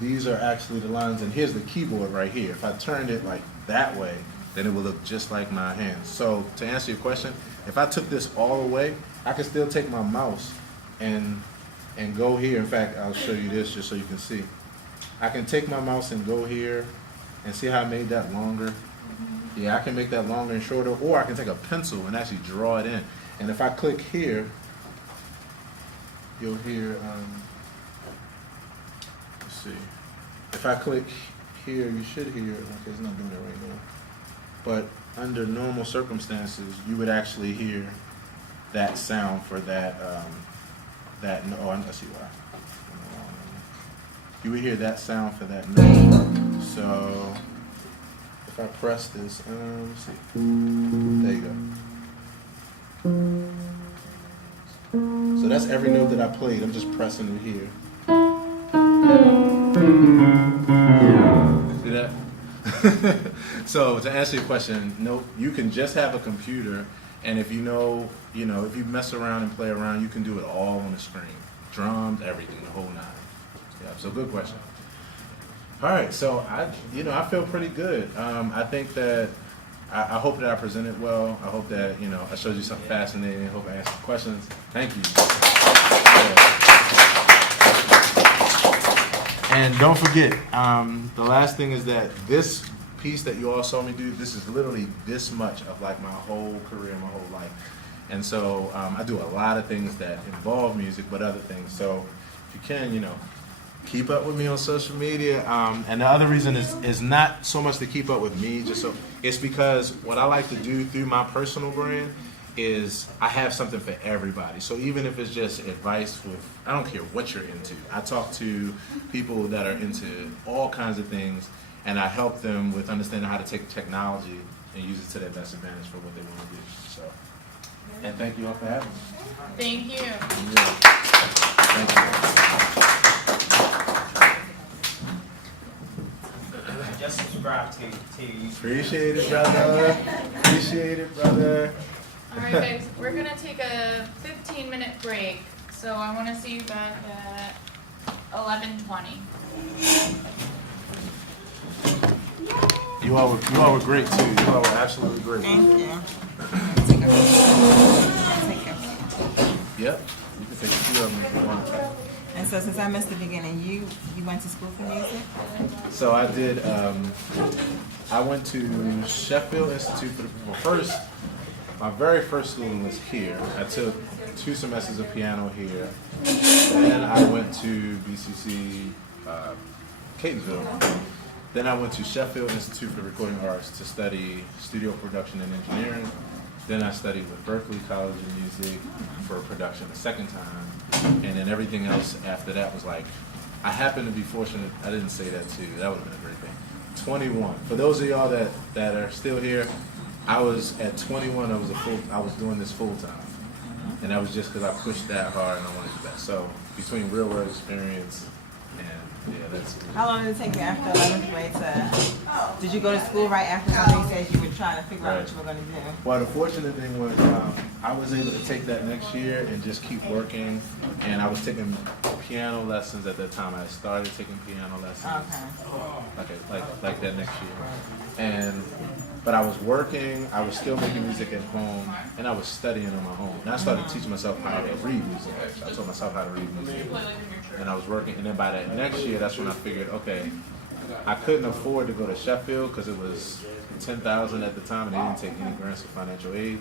these are actually the lines, and here's the keyboard right here. If I turned it like that way, then it will look just like my hands. So to answer your question, if I took this all away, I can still take my mouse and go here. In fact, I'll show you this just so you can see. I can take my mouse and go here and see how I made that longer. Yeah, I can make that longer and shorter, or I can take a pencil and actually draw it in. And if I click here, you'll hear, let's see. If I click here, you should hear, okay, it's not doing it right now. But under normal circumstances, you would actually hear that sound for that, oh, I see why. You would hear that sound for that note. So if I press this, let's see. There you go. So that's every note that I played. I'm just pressing it here. See that? So to answer your question, no, you can just have a computer, and if you know, if you mess around and play around, you can do it all on the screen. Drums, everything, the whole nine. Yeah, so good question. All right, so I feel pretty good. I think that I hope that I presented well. I hope that I showed you something fascinating. I hope I answered questions. Thank you. And don't forget, the last thing is that this piece that you all saw me do, this is literally this much of like my whole career, my whole life. And so I do a lot of things that involve music, but other things. So if you can, keep up with me on social media. And the other reason is not so much to keep up with me, it's because what I like to do through my personal brand is I have something for everybody. So even if it's just advice I don't care what you're into. I talk to people that are into all kinds of things, and I help them with understanding how to take technology and use it to their best advantage for what they want to do. So, and thank you all for having me. Thank you. Yeah. Thank you. Just subscribe to you. Appreciate it, brother. Appreciate it, brother. All right, guys, we're gonna take a 15-minute break. So I want to see you back at 11:20. You all were great too. You all were absolutely great. Thank you. Yep. You can take a few of them if you want. And so since I missed the beginning, you went to school for music? So I did. I went to Sheffield Institute for the first. My very first schooling was here. I took 2 semesters of piano here. Then I went to BCC Catonsville. Then I went to Sheffield Institute for Recording Arts to study studio production and engineering. Then I studied with Berklee College of Music for production a second time. And then everything else after that was like, I happen to be fortunate. I didn't say that too. That would have been a great thing. 21. For those of y'all that are still here, I was at 21. I was doing this full time, and that was just because I pushed that hard and I wanted to do that. So between real world experience and that's. How long did it take you after 11th grade did you go to school right after you said you were trying to figure out what you were going to do? Well, the fortunate thing was I was able to take that next year and just keep working, and I was taking piano lessons at that time. I started taking piano lessons. Okay, like that next year, but I was working, I was still making music at home, and I was studying on my own. And I started teaching myself how to read music, actually. I taught myself how to read music. And I was working, and then by that next year, that's when I figured, okay, I couldn't afford to go to Sheffield because it was $10,000 at the time, and they didn't take any grants or financial aid.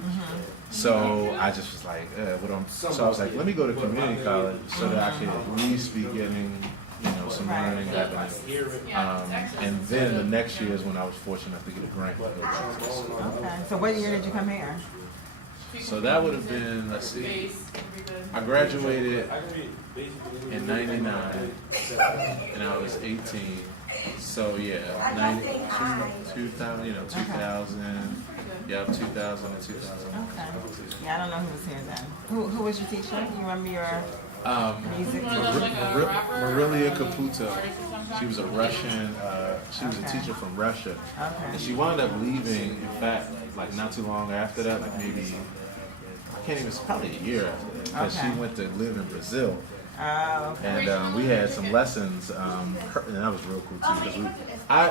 So I just was like, so I was like, let me go to community college so that I could at least be getting some learning happening. And then the next year is when I was fortunate enough to get a grant to go to school. Okay. So what year did you come here? So that would have been, let's see, I graduated in 99, and I was 18. So yeah, 2000, 2000, yeah, 2000 and 2000. Okay. Yeah, I don't know who was here then. Who was your teacher? You remember your music? Marilia Caputo. She was a Russian, she was a teacher from Russia. Okay. And she wound up leaving, in fact, like not too long after that, like maybe, probably a year after that, because she went to live in Brazil. Oh, okay. And we had some lessons, and that was real cool too. Because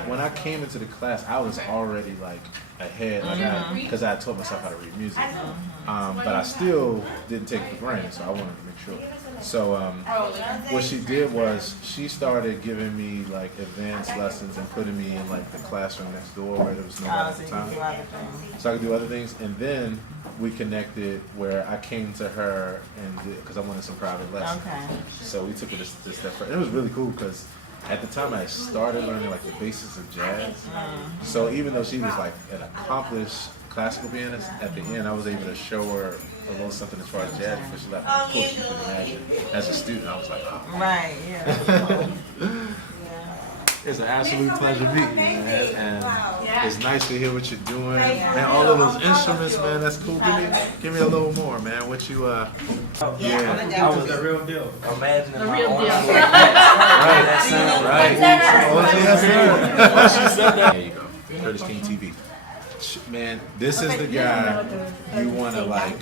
when I came into the class, I was already like ahead, like because I had taught myself how to read music. But I still didn't take it for granted, so I wanted to make sure. So what she did was she started giving me like advanced lessons and putting me in like the classroom next door where there was nobody at the time, so I could do other things. And then we connected where I came to her and because I wanted some private lessons. So we took it a step further. It was really cool because at the time I started learning like the basics of jazz. So even though she was like an accomplished classical pianist, at the end I was able to show her a little something as far as jazz before she left. And of course you can imagine, as a student I was like, oh. Right, yeah. It's an absolute pleasure meeting you, man. And it's nice to hear what you're doing. Man, all of those instruments, man, that's cool. Give me a little more, man. What you I was the real deal. Imagining The my real own deal. voice. Right, that sound right. Oh, yes, sir. She said that. There you go. Curtis King TV. Man, this is the guy you want to like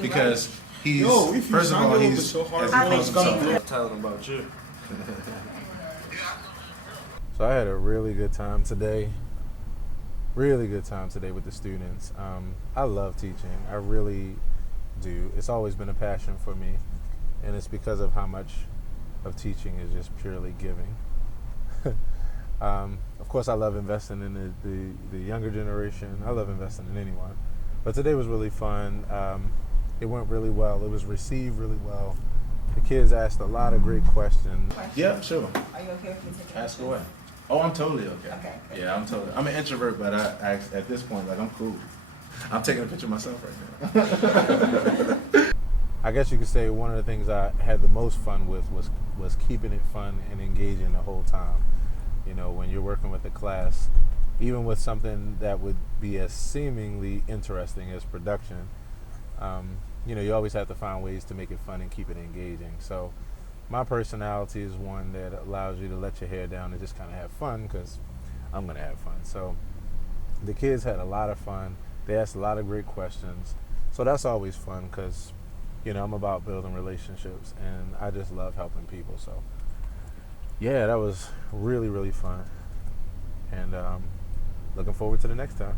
because he's first of all he's as he calls himself. Telling them about you. So I had a really good time today. Really good time today with the students. I love teaching. I really do. It's always been a passion for me, and it's because of how much of teaching is just purely giving. Of course, I love investing in the younger generation. I love investing in anyone. But today was really fun. It went really well. It was received really well. The kids asked a lot of great questions. Yeah, sure. Are you okay with me taking Ask away. Oh, I'm totally okay. Okay. Yeah, I'm an introvert, but I at this point, like, I'm cool. I'm taking a picture of myself right now. I guess you could say one of the things I had the most fun with was keeping it fun and engaging the whole time. You know, when you're working with a class, even with something that would be as seemingly interesting as production, you know, you always have to find ways to make it fun and keep it engaging. So my personality is one that allows you to let your hair down and just kind of have fun because I'm going to have fun. So the kids had a lot of fun. They asked a lot of great questions. So that's always fun because, you know, I'm about building relationships and I just love helping people. So yeah, that was really, really fun. And looking forward to the next time.